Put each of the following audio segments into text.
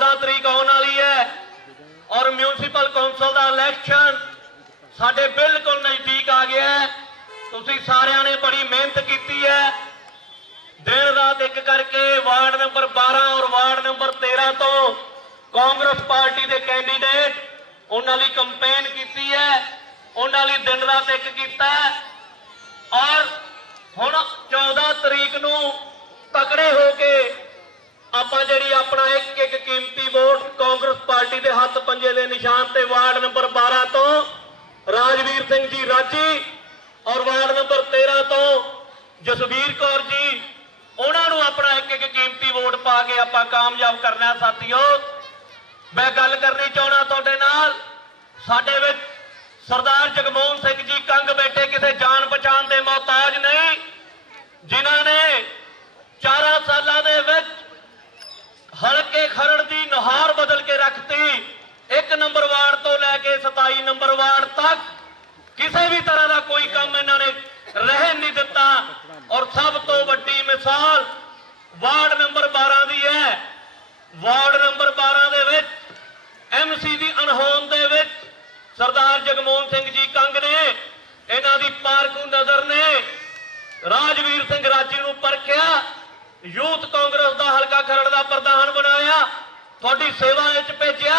14 तरीक आने वाली है और म्यूनसिपल कौंसल का इलैक्शन साडे बिल्कुल नज़दीक आ गया है। तुसीं सारिआं ने बड़ी मेहनत की है, दिन रात एक करके वार्ड नंबर 12 और वार्ड नंबर 13 तो कांग्रेस पार्टी के कैंडीडेट उन्होंने कंपेन की है, उन्होंने दिन रात एक किया और हुण 14 तरीक नूं तकड़े होके आपां जिहड़ी अपना एक एक कीमती वोट कांग्रेस पार्टी के हथ पंजे के निशान से वार्ड नंबर 12 तो राजवीर सिंह जी राजी और वार्ड नंबर 13 तो जसवीर कौर जी उन्होंने अपना एक एक कीमती वोट पा के आपां कामयाब करना। साथियों, मैं गल करनी चाहना तुहाडे नाल, साडे विच सरदार जगमोहन सिंह जी कंग बैठे किसी जान पहचान के मोहताज नहीं, जिन्होंने 4 सालों के विच हल्के खरड़ की नुहार बदल के रखती। 1 नंबर वार्ड तो लैके 27 नंबर वार्ड तक किसी भी तरह का कोई काम इन्होंने रहन नहीं दिता। और सब तो वड्डी मिसाल वार्ड नंबर 12 की है। वार्ड नंबर 12 दे विच MC की अनहोंद दे विच सरदार जगमोहन सिंह जी कंग ने इन्हां दी पारखू नजर ने राजवीर सिंह राजी नूं परखिया, यूथ कांग्रेस का हल्का खरड़ का प्रधान बनाया, थोड़ी सेवा विच भेजिया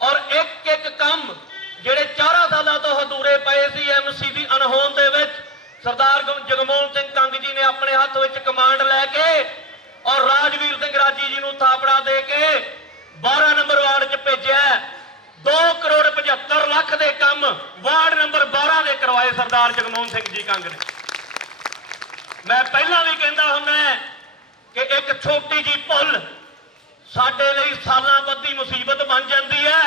और एक एक काम जिहड़े 4 सालों तो अधूरे पए सी MC की अनहोंद दे विच सरदार जगमोहन सिंह कंग जी ने अपने हाथ विच कमांड लैके और राजवीर सिंह राजी जी नूं थापड़ा दे के 12 नंबर वार्ड च भेजिया। 2 करोड़ 75 लाख के काम वार्ड नंबर 12 के करवाए सरदार जगमोहन सिंह जी कंग ने। मैं पहला भी कहता हुंदा कि एक छोटी जी भुल साडे लई सालां बद्धी मुसीबत बन जाती है।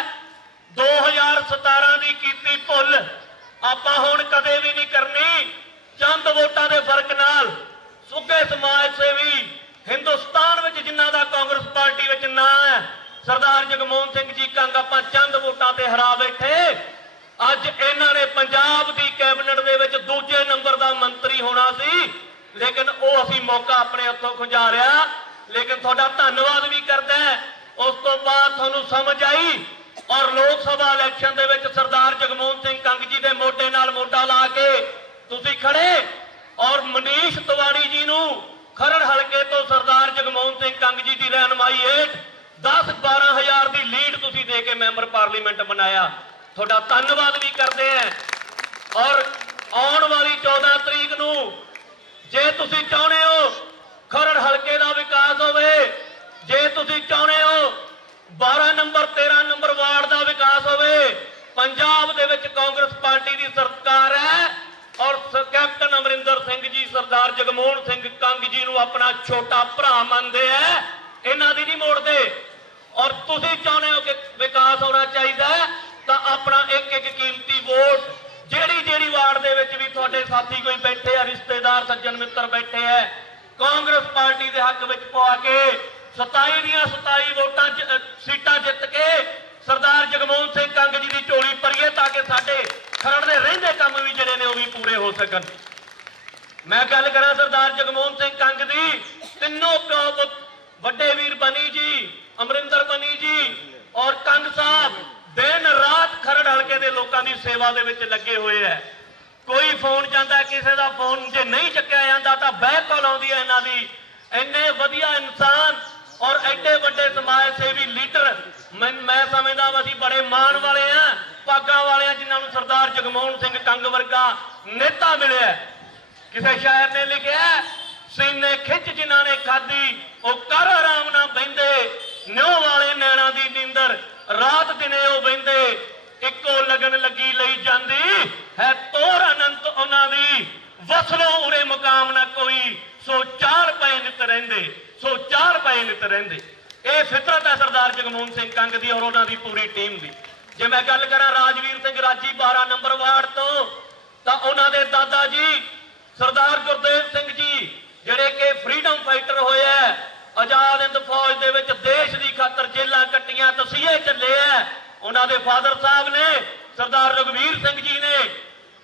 2017 की कीती भुल आपां हुण कदे भी नहीं करनी। चंद वोटां दे फर्क नाल सुगे समाज सेवी हिंदुस्तान विच जिन्हां दा कांग्रेस पार्टी विच नां है सरदार जगमोहन सिंह जी कंग आपां चंद वोटां ते हरा बैठे। अज इन्हां ने पंजाब दी कैबिनेट दे विच दूजे नंबर दा मंत्री होना सी, लेकिन वो असीं मौका अपने हत्थों खुंजारिया। लेकिन तुहाडा धन्नवाद भी करदा है, उस तो बाद तुहानूं समझ आई और लोक सभा इलैक्शन दे विच सरदार जगमोहन सिंह कंग जी दे मोढे नाल मोढा ला के तुसीं खड़े और मनीष तिवाड़ी जी नूं खरड़ हलके तो सरदार जगमोहन सिंह कंग जी की रहनुमाई हेठ 10-12 हज़ार की लीड तुसीं दे के मैंबर पार्लीमेंट बनाया। तुहाडा धन्नवाद भी करते हैं। और आउण वाली 14 तरीक नूं जे तुसीं चाहुंदे हो खरड़ हलके का विकास होवे, जे तुसीं चाहुंदे हो 12 नंबर 13 नंबर वार्ड का विकास होवे, पंजाब दे विच कांग्रेस पार्टी की सरकार है और कैप्टन अमरिंदर सिंह जी सरदार जगमोहन सिंह कंग जी नूं अपना छोटा भरा मानते हैं, इन्हां दी नहीं मोड़ते। और तुसीं चाहुंदे हो कि विकास होना चाहिए तो अपना एक एक कीमती वोट जेड़ी जेड़ी वार्ड दे विच भी तुहाडे साथी कोई बैठे है, रिश्तेदार सज्जन मित्र बैठे है, कांग्रेस पार्टी के हक विच पवा के 27 दियां 27 वोटां सीटां जित के सरदार जगमोहन सिंह कंग जी की झोली भरीए ताकि साडे खरड़ दे रहिंदे काम भी जिहड़े ने वो भी पूरे हो सकन। मैं गल करा सरदार जगमोहन सिंह कंग दी, तीनों प्यो पुत वड्डे वीर बनी जी, अमरिंदर बनी जी और कंग साहब दिन रात खरड़ हलके दे लोकां दी सेवा दे विच लगे हुए है। कोई फोन जाता किसी का फोन जे नहीं चुक्या जाता तो बैक कॉल आउंदी है इन्हां दी। इन्ने वधिया इंसान और एडे वड्डे समाज सेवी लीडर मैं समझदा असीं बड़े मान वाले हैं, भागां वाले हैं जिन्हां नूं सरदार जगमोहन सिंह कंग वर्गा नेता मिले। किसी शायर ने लिखा सीने खिंच जिन्हां ने खाधी वो कर आराम ना बहिंदे, न्यो वाले नैणा दी नींदर रात दिने वो बहिंदे, इको लगन लगी लई जांदी है तोर अनंत उन्हां दी, वसलों उरे मुकाम ना कोई, सो 4 पए नित रहिंदे, सो 4 पए नित रहिंदे। ये फितरत है सरदार जगमोहन सिंह कंग दी और उन्हां दी पूरी टीम दी। जे मैं गल करा राजवीर सिंह राजी 12 नंबर वार्ड तो उन्हां दे दादा जी सरदार गुरदेव सिंह जी जिहड़े कि फ्रीडम फाइटर होए है, आजाद हिंद फौज दे विच देश की खातर जेलां कट्टियां, तसीहे चले है। उन्हां दे फादर साहब ने सरदार रघुवीर सिंह जी ने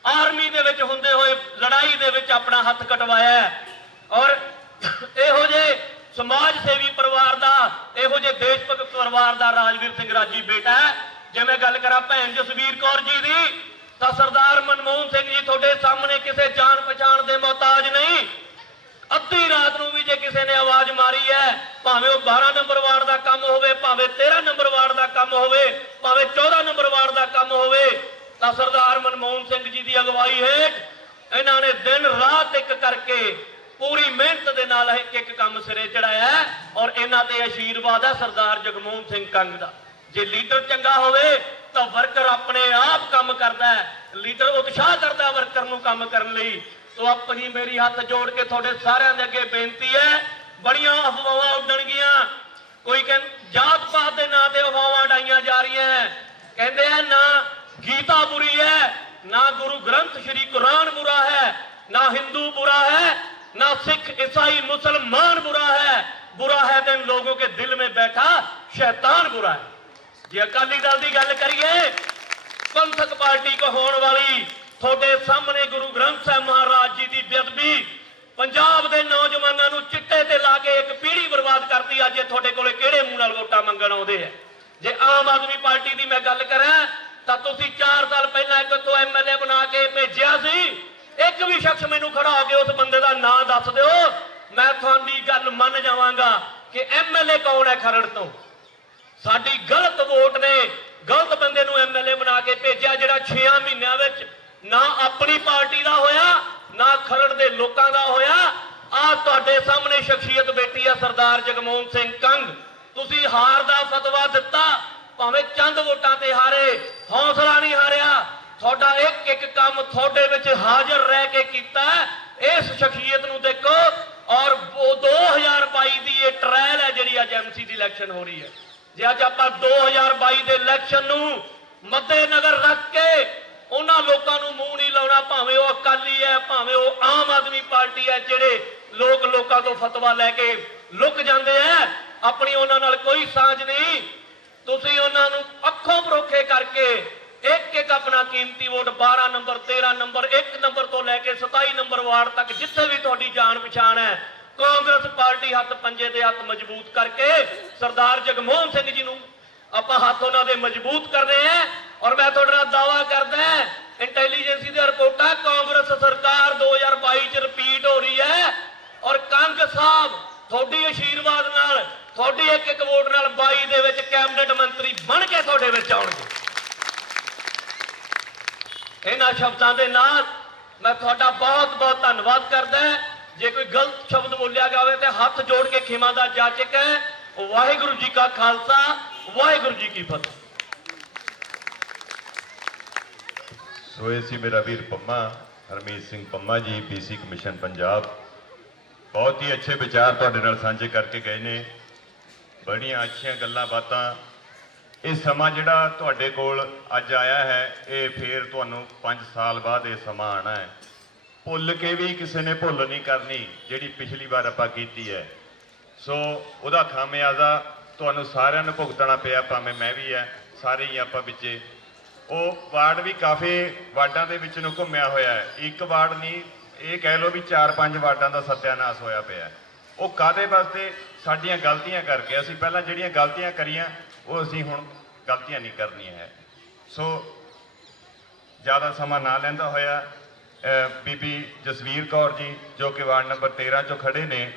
आर्मी दे विच हुंदे होए लड़ाई दे विच अपना हथ कटवाया है। और इहो जे समाज सेवी परिवार का, इहो जे देश भगत परिवार का राजवीर सिंह राजी बेटा है। जे मैं गल करा भैन जसवीर कौर जी की, तो सरदार मनमोहन सिंह जी थोड़े सामने किसी जान पछाण के मोहताज नहीं। अद्धी रात को भी जे किसी ने आवाज मारी है, भावें 12 नंबर वार्ड का काम होवे, भावें 13 नंबर वार्ड का काम होवे, भावें 14 नंबर वार्ड का काम होवे, तो सरदार मनमोहन सिंह जी की अगवाई हेठ इन्होंने दिन रात एक करके पूरी मेहनत के नाल एक एक काम सिरे चढ़ाया है। और इन्हां ते आशीर्वाद है सरदार जगमोहन सिंह कंग का। जे लीडर चंगा होवे तो वर्कर अपने आप काम करता है, लीडर उत्साह करता है वर्कर नूं काम करने लई। तो अपनी मेरी हाथ जोड़ के थोड़े सारिਆਂ ਦੇ ਅੱਗੇ बेनती है, बड़ियां अफवाहां उड्डणगियां, कोई कह जात पात के नां ते अफवाहां उडाईयां जा रही हैं, कहते हैं ना गीता बुरी है, ना गुरु ग्रंथ श्री कुरान बुरा है, ना हिंदू बुरा है, ना सिख ईसाई मुसलमान बुरा है तो इन लोगों के दिल में बैठा शैतान बुरा है। जे अकाली दल की गल करिए, पंथक पार्टी को होने वाली थोड़े सामने गुरु ग्रंथ साहब महाराज जी की बेअदबी पंजाब के नौजवानों को चिट्टे ते ला के एक पीढ़ी बर्बाद करती। अज थोड़े कोले किहड़े मूंह नाल वोटां मंगण आउंदे है। जे आम आदमी पार्टी की मैं गल करा तो तुसीं 4 साल पहला एक तो MLA बना के भेजिया सी, एक भी शख्स मैनूं खड़ा हो के उस बंदे का नाम दस दिओ, मैं तुहाडी गल मन जावांगा कि MLA कौन है खरड़ तो। साडी गलत वोट ने गलत बंदे नूं MLA बना के भेजिया, जिहड़ा 6 महीनों विच ना अपनी पार्टी का होया, ना खरड़ दे लोकां दा होया। आ तुहाडे सामने शख्सियत बैठी है सरदार जगमोहन सिंह कंग। तुसीं हार दा फतवा दिता, भावें चंद वोटां ते हारे, हौसला नहीं हारिया। थोड़ा एक एक काम थोड़े विच हाजिर रह के कीता। इस शख्सियत नूं देखो। और 2022 की ये ट्रायल है जिहड़ी अज MC की इलैक्शन हो रही है। जे अज आपां 2022 के इलैक्शन नूं मद्देनजर रख के उन्हां लोकां नूं मूंह नहीं लाउणा, भावें वो अकाली है, भावें वो आम आदमी पार्टी है, जिहड़े लोकां तो फतवा लैके लुक जाते हैं, अपनी उन्हां नाल कोई साझ नहीं। तुसीं उन्हां नूं अखों परोखे करके एक एक अपना कीमती वोट 12 नंबर 13 नंबर 1 नंबर तो लैके 27 नंबर वार्ड तक जिथे भी तुहाडी जान पछाण है, कांग्रेस पार्टी हथ पंजे दे हथ मजबूत करके सरदार जगमोहन सिंह जी नूं आपां हथ उन्हां दे मजबूत करने हैं। और मैं तुहाडे नाल दावा करदा इंटैलीजेंसी दी रिपोर्टां कांग्रेस सरकार 2022 च रिपीट हो रही है। और कंग साहब तुहाडी आशीर्वाद नाल, तुहाडी एक एक वोट नाल 22 दे विच कैबिनेट मंत्री बन के तुहाडे विच आउणगे। इन्हां शब्दां दे नाल मैं तुहाडा बहुत बहुत धन्नवाद करदा। जे कोई गलत शब्द बोलिया गया होवे ते हाथ जोड़ के खिमा दा जाचक है। वाहिगुरू जी का खालसा, वाहिगुरू जी की फतेह। सो ये सी मेरा वीर पम्मा हरमीत सिंह पम्मा जी, BC कमिशन पंजाब। बहुत ही अच्छे विचार तुहाडे नाल सांझे करके गए ने, बड़ियां अच्छियां गल्लां बातां। ये समा जिहड़ा तुहाडे कोल अज आया है, ये फिर तुहानूं 5 साल बाद ये समा आना है। भुल के भी किसी ने भुल नहीं करनी जिहड़ी पिछली बार आपां कीती है। सो उहदा खामियाजा तुहानूं सारिआं नूं भुगतना पिया, भावें मैं भी है, सारे ही आपां विचे। ਉਹ ਵਾਰਡ ਵੀ ਕਾਫੀ ਵਾਰਡਾਂ ਦੇ ਵਿੱਚ ਨੂੰ ਘੁੰਮਿਆ ਹੋਇਆ ਹੈ। ਇੱਕ ਵਾਰਡ ਨਹੀਂ, ਇਹ ਕਹਿ ਲਓ ਵੀ 4-5 ਵਾਰਡਾਂ ਦਾ ਸਤਿਆਨਾਸ਼ ਹੋਇਆ ਪਿਆ। ਉਹ ਕਾਹਦੇ ਵਾਸਤੇ? ਸਾਡੀਆਂ ਗਲਤੀਆਂ ਕਰਕੇ। ਅਸੀਂ ਪਹਿਲਾਂ ਜਿਹੜੀਆਂ ਗਲਤੀਆਂ ਕਰੀਆਂ ਉਹ ਅਸੀਂ ਹੁਣ ਗਲਤੀਆਂ ਨਹੀਂ ਕਰਨੀਆਂ ਹੈ। ਸੋ ਜ਼ਿਆਦਾ ਸਮਾਂ ਨਾ ਲੈਂਦਾ ਹੋਇਆ ਬੀਬੀ ਜਸਵੀਰ ਕੌਰ ਜੀ ਜੋ ਕਿ ਵਾਰਡ ਨੰਬਰ 13 ਚੋਂ ਖੜੇ ਨੇ,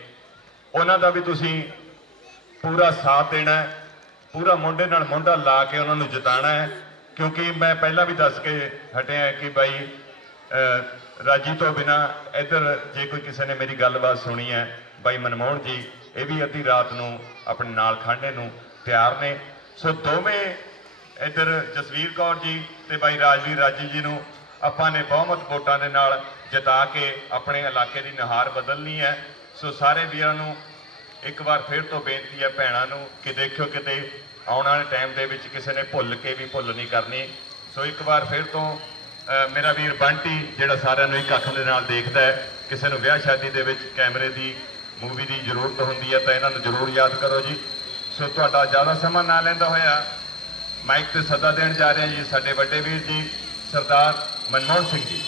ਉਹਨਾਂ ਦਾ ਵੀ ਤੁਸੀਂ ਪੂਰਾ ਸਾਥ ਦੇਣਾ ਹੈ, ਪੂਰਾ ਮੋਢੇ ਨਾਲ ਮੋਢਾ ਲਾ ਕੇ ਉਹਨਾਂ ਨੂੰ ਜਿਤਾਉਣਾ ਹੈ। क्योंकि मैं पहला भी दस के हटिया कि भाई राजी तो बिना इधर जे कोई किसी ने मेरी गलबात सुनी है, भाई मनमोहन जी ये भी अद्धी रात नूं अपने नाल खड़ने नूं तैयार ने। सो दोवें इधर जसवीर कौर जी ते भाई राजवीर राजी जी नूं आपां ने बहुमत वोटां दे नाल जिता के अपने इलाके की नहार बदलनी है। सो सारे वीरां नूं एक बार फिर तो बेनती है भैणां नूं कि देखियो किते आने वाले टाइम के किसी ने भुल के भी भुल नहीं करनी। सो एक बार फिर तो मेरा वीर बंटी जिहड़ा सारिआं नूं एक अख दे नाल देखदा है, किसी नूं विआह शादी दे विच कैमरे की मूवी की जरूरत होंदी है तो इन्हां नूं जरूर याद करो जी। सो तुहाडा ज़्यादा समा ना लैंदा होया माइक ते सदा देण जा रहे हैं जी साडे वड्डे वीर जी सरदार मनमोहन सिंह जी।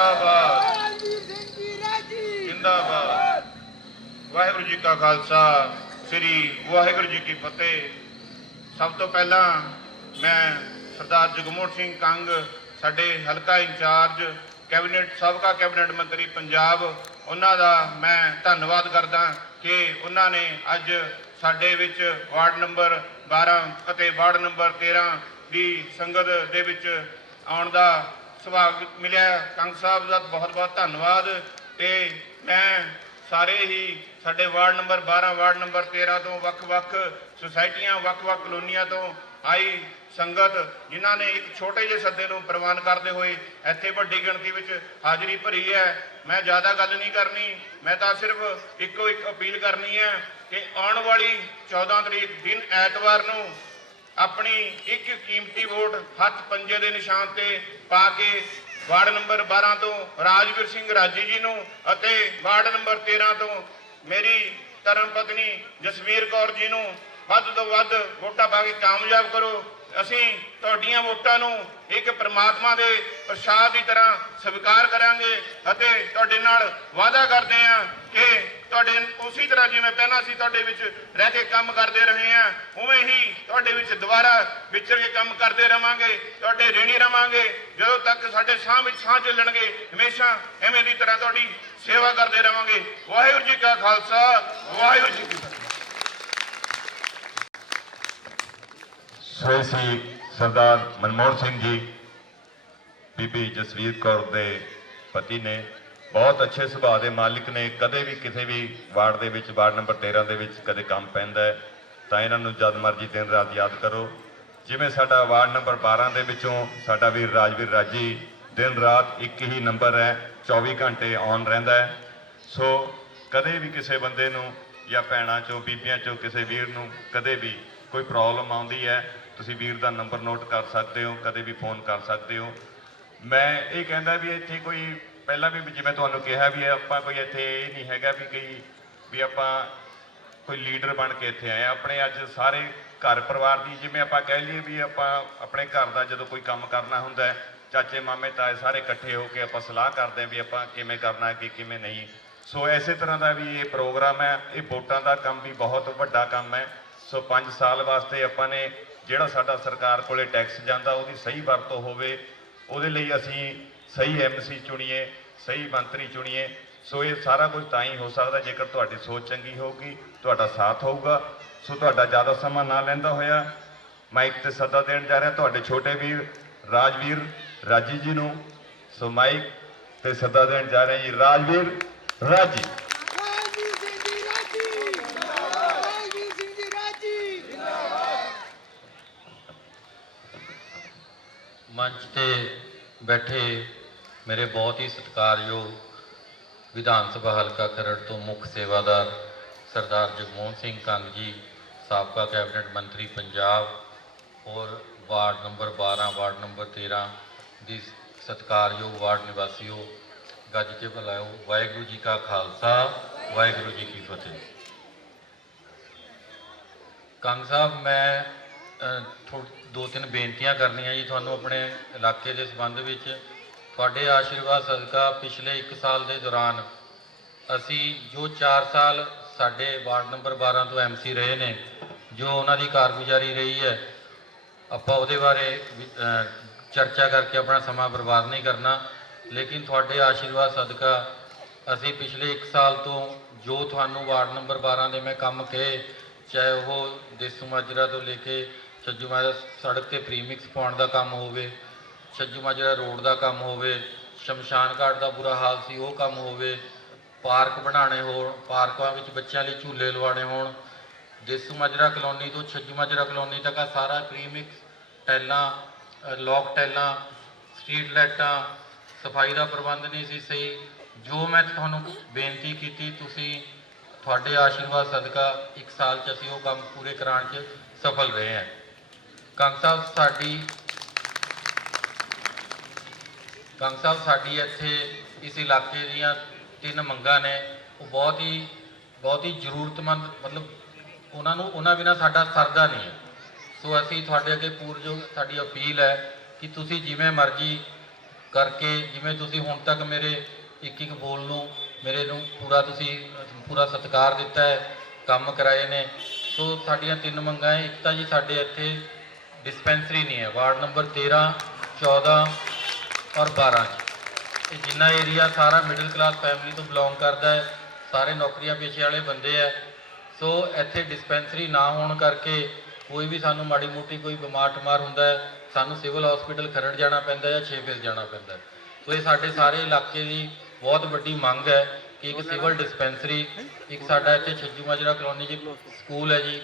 जिंदाबाद जिंदाबाद। वाहिगुरू जी का खालसा, श्री वाहिगुरू जी की फतेह। सब तो पहला मैं सरदार जगमोहन सिंह कंग, साडे हलका इंचार्ज कैबिनेट, सबका कैबिनेट मंत्री पंजाब, उन्हां दा मैं धन्नवाद करदा कि उन्होंने अज साडे विच वार्ड नंबर 12 ਅਤੇ वार्ड नंबर 13 ਦੀ संगत ਦੇ ਵਿੱਚ आउण दा सुभाग मिलिया। कंग साहब का बहुत बहुत धन्नवाद। ਤੇ मैं सारे ही साडे वार्ड नंबर 12 वार्ड नंबर 13 तो ਵੱਖ-ਵੱਖ सुसाइटियां ਵੱਖ-ਵੱਖ कलोनियां तो आई संगत जिन्हों ने एक छोटे ਜਿਹੇ सद्दे ਨੂੰ ਪ੍ਰਵਾਨ ਕਰਦੇ ਹੋਏ ਇੱਥੇ ਵੱਡੀ ਗਿਣਤੀ ਵਿੱਚ ਹਾਜ਼ਰੀ ਭਰੀ है। मैं ज़्यादा गल नहीं करनी, मैं तो सिर्फ इको एक अपील करनी है कि आने वाली 14 तरीक दिन ऐतवार ਨੂੰ अपनी एक कीमती वोट हथ पंजे के निशान से पा के वार्ड नंबर 12 तो राजवीर सिंह राजी जी ਨੂੰ ਅਤੇ वार्ड नंबर 13 तो मेरी धर्म पत्नी जसवीर कौर जी ਨੂੰ ਵੱਧ ਤੋਂ ਵੱਧ ਵੋਟਾਂ ਪਾ ਕੇ ਕਾਮਯਾਬ ਕਰੋ। ਅਸੀਂ ਤੁਹਾਡੀਆਂ ਵੋਟਾਂ ਨੂੰ ਇੱਕ ਪ੍ਰਮਾਤਮਾ ਦੇ ਪ੍ਰਸ਼ਾਦ ਦੀ ਤਰ੍ਹਾਂ ਸਵੀਕਾਰ ਕਰਾਂਗੇ ਅਤੇ ਤੁਹਾਡੇ ਨਾਲ ਵਾਅਦਾ ਕਰਦੇ ਹਾਂ ਕਿ ਤੁਹਾਡੇ ਉਸੇ ਤਰ੍ਹਾਂ ਜਿਵੇਂ ਪਹਿਲਾਂ ਅਸੀਂ ਤੁਹਾਡੇ ਵਿੱਚ ਰਹਿ ਕੇ ਕੰਮ ਕਰਦੇ ਰਹੇ ਹਾਂ ਉਵੇਂ ਹੀ ਤੁਹਾਡੇ ਵਿੱਚ ਦੁਬਾਰਾ ਵਿਚਰ ਕੇ ਕੰਮ ਕਰਦੇ ਰਵਾਂਗੇ, ਤੁਹਾਡੇ ऋणी ਰਵਾਂਗੇ ਜਦੋਂ ਤੱਕ ਸਾਡੇ ਸਾਹ ਵਿੱਚ ਸਾਹ ਚੱਲਣਗੇ। ਹਮੇਸ਼ਾ ਐਵੇਂ ਦੀ ਤਰ੍ਹਾਂ ਤੁਹਾਡੀ ਸੇਵਾ ਕਰਦੇ ਰਵਾਂਗੇ। ਵਾਹਿਗੁਰੂ ਜੀ ਕਾ ਖਾਲਸਾ, ਵਾਹਿਗੁਰੂ ਜੀ ਕੀ ਫਤਿਹ। ਸੋਇਸੀ सरदार मनमोहन सिंह जी बीबी जसवीर कौर के पति ने बहुत अच्छे सुभाव के मालिक ने। कदे भी किसी भी वार्ड के विच वार्ड नंबर 13 के विच कदे काम पैंदा है तो इन्हों जद मर्जी दिन रात याद करो। जिमें साडा वार्ड नंबर 12 के विचों साडा वीर राजवीर राजी दिन रात एक ही नंबर है, 24 घंटे ऑन रहिंदा है। सो कदे भी किसी बंदे नूं या भैणां चों बीबियां चों किसी वीर नूं कदे भी कोई प्रॉब्लम आउंदी है ਤੁਸੀਂ ਵੀਰ ਦਾ ਨੰਬਰ ਨੋਟ ਕਰ ਸਕਦੇ ਹੋ, ਕਦੇ ਵੀ ਫੋਨ ਕਰ ਸਕਦੇ ਹੋ। ਮੈਂ ਇਹ ਕਹਿੰਦਾ ਵੀ ਇੱਥੇ ਕੋਈ ਪਹਿਲਾਂ ਵੀ ਜਿਵੇਂ ਤੁਹਾਨੂੰ ਕਿਹਾ ਵੀ ਆਪਾਂ ਕੋਈ ਇੱਥੇ ਇਹ ਨਹੀਂ ਹੈਗਾ ਵੀ ਆਪਾਂ ਕੋਈ ਲੀਡਰ ਬਣ ਕੇ ਇੱਥੇ ਆਏ। ਆਪਣੇ ਅੱਜ ਸਾਰੇ ਘਰ ਪਰਿਵਾਰ ਦੀ ਜਿਵੇਂ ਆਪਾਂ ਕਹਿ ਲਈਏ ਵੀ ਆਪਾਂ ਆਪਣੇ ਘਰ ਦਾ ਜਦੋਂ ਕੋਈ ਕੰਮ ਕਰਨਾ ਹੁੰਦਾ ਹੈ ਚਾਚੇ ਮਾਮੇ ਤਾਏ ਸਾਰੇ ਇਕੱਠੇ ਹੋ ਕੇ ਆਪਾਂ ਸਲਾਹ ਕਰਦੇ ਹਾਂ ਵੀ ਆਪਾਂ ਕਿਵੇਂ ਕਰਨਾ ਕਿ ਕਿਵੇਂ ਨਹੀਂ। ਸੋ ਇਸੇ ਤਰ੍ਹਾਂ ਦਾ ਵੀ ਇਹ ਪ੍ਰੋਗਰਾਮ ਹੈ। ਇਹ ਵੋਟਾਂ ਦਾ ਕੰਮ ਵੀ ਬਹੁਤ ਵੱਡਾ ਕੰਮ ਹੈ। ਸੋ 5 ਸਾਲ ਵਾਸਤੇ ਆਪਾਂ ਨੇ ਜਿਹੜਾ ਸਾਡਾ ਸਰਕਾਰ ਕੋਲੇ ਟੈਕਸ ਜਾਂਦਾ ਉਹਦੀ ਸਹੀ ਵਰਤੋਂ ਹੋਵੇ, ਉਹਦੇ ਲਈ ਅਸੀਂ ਸਹੀ ਐਮਸੀ ਚੁਣੀਏ, ਸਹੀ ਮੰਤਰੀ ਚੁਣੀਏ। ਸੋ ਇਹ ਸਾਰਾ ਕੁਝ ਤਾਂ ਹੀ ਹੋ ਸਕਦਾ ਜੇਕਰ ਤੁਹਾਡੀ ਸੋਚ ਚੰਗੀ ਹੋਊਗੀ, ਤੁਹਾਡਾ ਸਾਥ ਹੋਊਗਾ। ਸੋ ਤੁਹਾਡਾ ਜ਼ਿਆਦਾ ਸਮਾਂ ਨਾ ਲੈਂਦਾ ਹੋਇਆ ਮਾਈਕ ਤੇ ਸੱਦਾ ਦੇਣ ਜਾ ਰਿਹਾ ਤੁਹਾਡੇ ਛੋਟੇ ਵੀਰ ਰਾਜਵੀਰ ਰਾਜੀ ਜੀ ਨੂੰ। ਸੋ ਮਾਈਕ ਤੇ ਸੱਦਾ ਦੇਣ ਜਾ ਰਹੇ ਜੀ ਰਾਜਵੀਰ ਰਾਜੀ। मंच पे बैठे मेरे बहुत ही सत्कारयोग विधान सभा हल्का खरड़ तो मुख्य सेवादार सरदार जगमोहन सिंह कंग जी, साबका कैबिनेट मंत्री पंजाब और वार्ड नंबर 12 वार्ड नंबर 13 की सत्कारयोग वार्ड निवासियों, गज के बुलाओ। वाहिगुरू जी का खालसा, वाहिगुरू जी की फतेह। कंग साहब मैं 2-3 बेनतियां करनियां जी थानू अपने इलाके के संबंध विच। तुहाडे आशीर्वाद सदका पिछले 1 साल के दौरान असी जो 4 साल साडे वार्ड नंबर 12 तो MC रहे ने, जो उन्होंने कारगुजारी रही है, आपां उहदे बारे चर्चा करके अपना समा बर्बाद नहीं करना। लेकिन तुहाडे आशीर्वाद सदका असी पिछले 1 साल तो जो थानू वार्ड नंबर 12 के मैं काम कहे, चाहे वह देसू माजरा तो लेके छज्जू माजरा सड़क पर प्रीमिक्स पाउण का काम होवे, छज्जू माजरा रोड का काम होवे, शमशान घाट का बुरा हाल सी वो काम होवे, पार्क बनाने हो, पार्कों में बच्चों लिए झूले लवाने हो, देसू माजरा कलोनी तो छज्जू माजरा कलोनी तक सारा प्रीमिक्स टैलां लॉक टैलां स्ट्रीट लाइटां सफाई का प्रबंध नहीं सी सही। जो मैं तुहानूं बेनती की तुहाडे आशीर्वाद सदका 1 साल च असीं वो काम पूरे कराने च सफल रहे हैं। कंग साहब साडी इत्थे इस इलाके दीयां 3 मंगां ने, वो बहुत ही जरूरतमंद, मतलब उन्हां बिना साडा सरदा नहीं है। सो असीं तुहाडे अगे पूरजोग साडी अपील है कि तुसीं जिवें मर्जी ਕਰਕੇ ਜਿਵੇਂ ਤੁਸੀਂ ਹੁਣ ਤੱਕ ਮੇਰੇ ਇੱਕ ਇੱਕ ਬੋਲ ਨੂੰ ਮੇਰੇ ਨੂੰ ਪੂਰਾ ਸਤਿਕਾਰ ਦਿੱਤਾ ਹੈ, ਕੰਮ ਕਰਾਏ ਨੇ। ਸੋ ਸਾਡੀਆਂ 3 ਮੰਗਾਂ ਹੈ। ਇੱਕ ਤਾਂ ਜੀ ਸਾਡੇ ਇੱਥੇ ਡਿਸਪੈਂਸਰੀ ਨਹੀਂ ਹੈ ਵਾਰਡ ਨੰਬਰ 13, 14 ਔਰ 12 'ਚ। ਇਹ ਜਿੰਨਾ ਏਰੀਆ ਸਾਰਾ ਮਿਡਲ ਕਲਾਸ ਫੈਮਿਲੀ ਤੋਂ ਬਿਲੋਂਗ ਕਰਦਾ ਹੈ, ਸਾਰੇ ਨੌਕਰੀਆਂ ਪੇਸ਼ੇ ਵਾਲੇ ਬੰਦੇ ਹੈ। ਸੋ ਇੱਥੇ ਡਿਸਪੈਂਸਰੀ ਨਾ ਹੋਣ ਕਰਕੇ ਕੋਈ ਵੀ ਸਾਨੂੰ ਮਾੜੀ ਮੋਟੀ ਕੋਈ ਬਿਮਾਰ ਠਮਾਰ ਹੁੰਦਾ ਹੈ, ਸਾਨੂੰ ਸਿਵਲ ਹਸਪੀਟਲ ਖਰੜ ਜਾਣਾ ਪੈਂਦਾ ਜਾਂ 6 ਫੇਸ ਜਾਣਾ ਪੈਂਦਾ। ਸੋ ਇਹ ਸਾਡੇ ਸਾਰੇ ਇਲਾਕੇ ਦੀ ਬਹੁਤ ਵੱਡੀ ਮੰਗ ਹੈ ਕਿ ਇੱਕ ਸਿਵਲ ਡਿਸਪੈਂਸਰੀ, ਇੱਕ ਸਾਡਾ ਇੱਥੇ ਛੱਜੂ ਮਾਜਰਾ ਕਲੋਨੀ 'ਚ ਸਕੂਲ ਹੈ ਜੀ,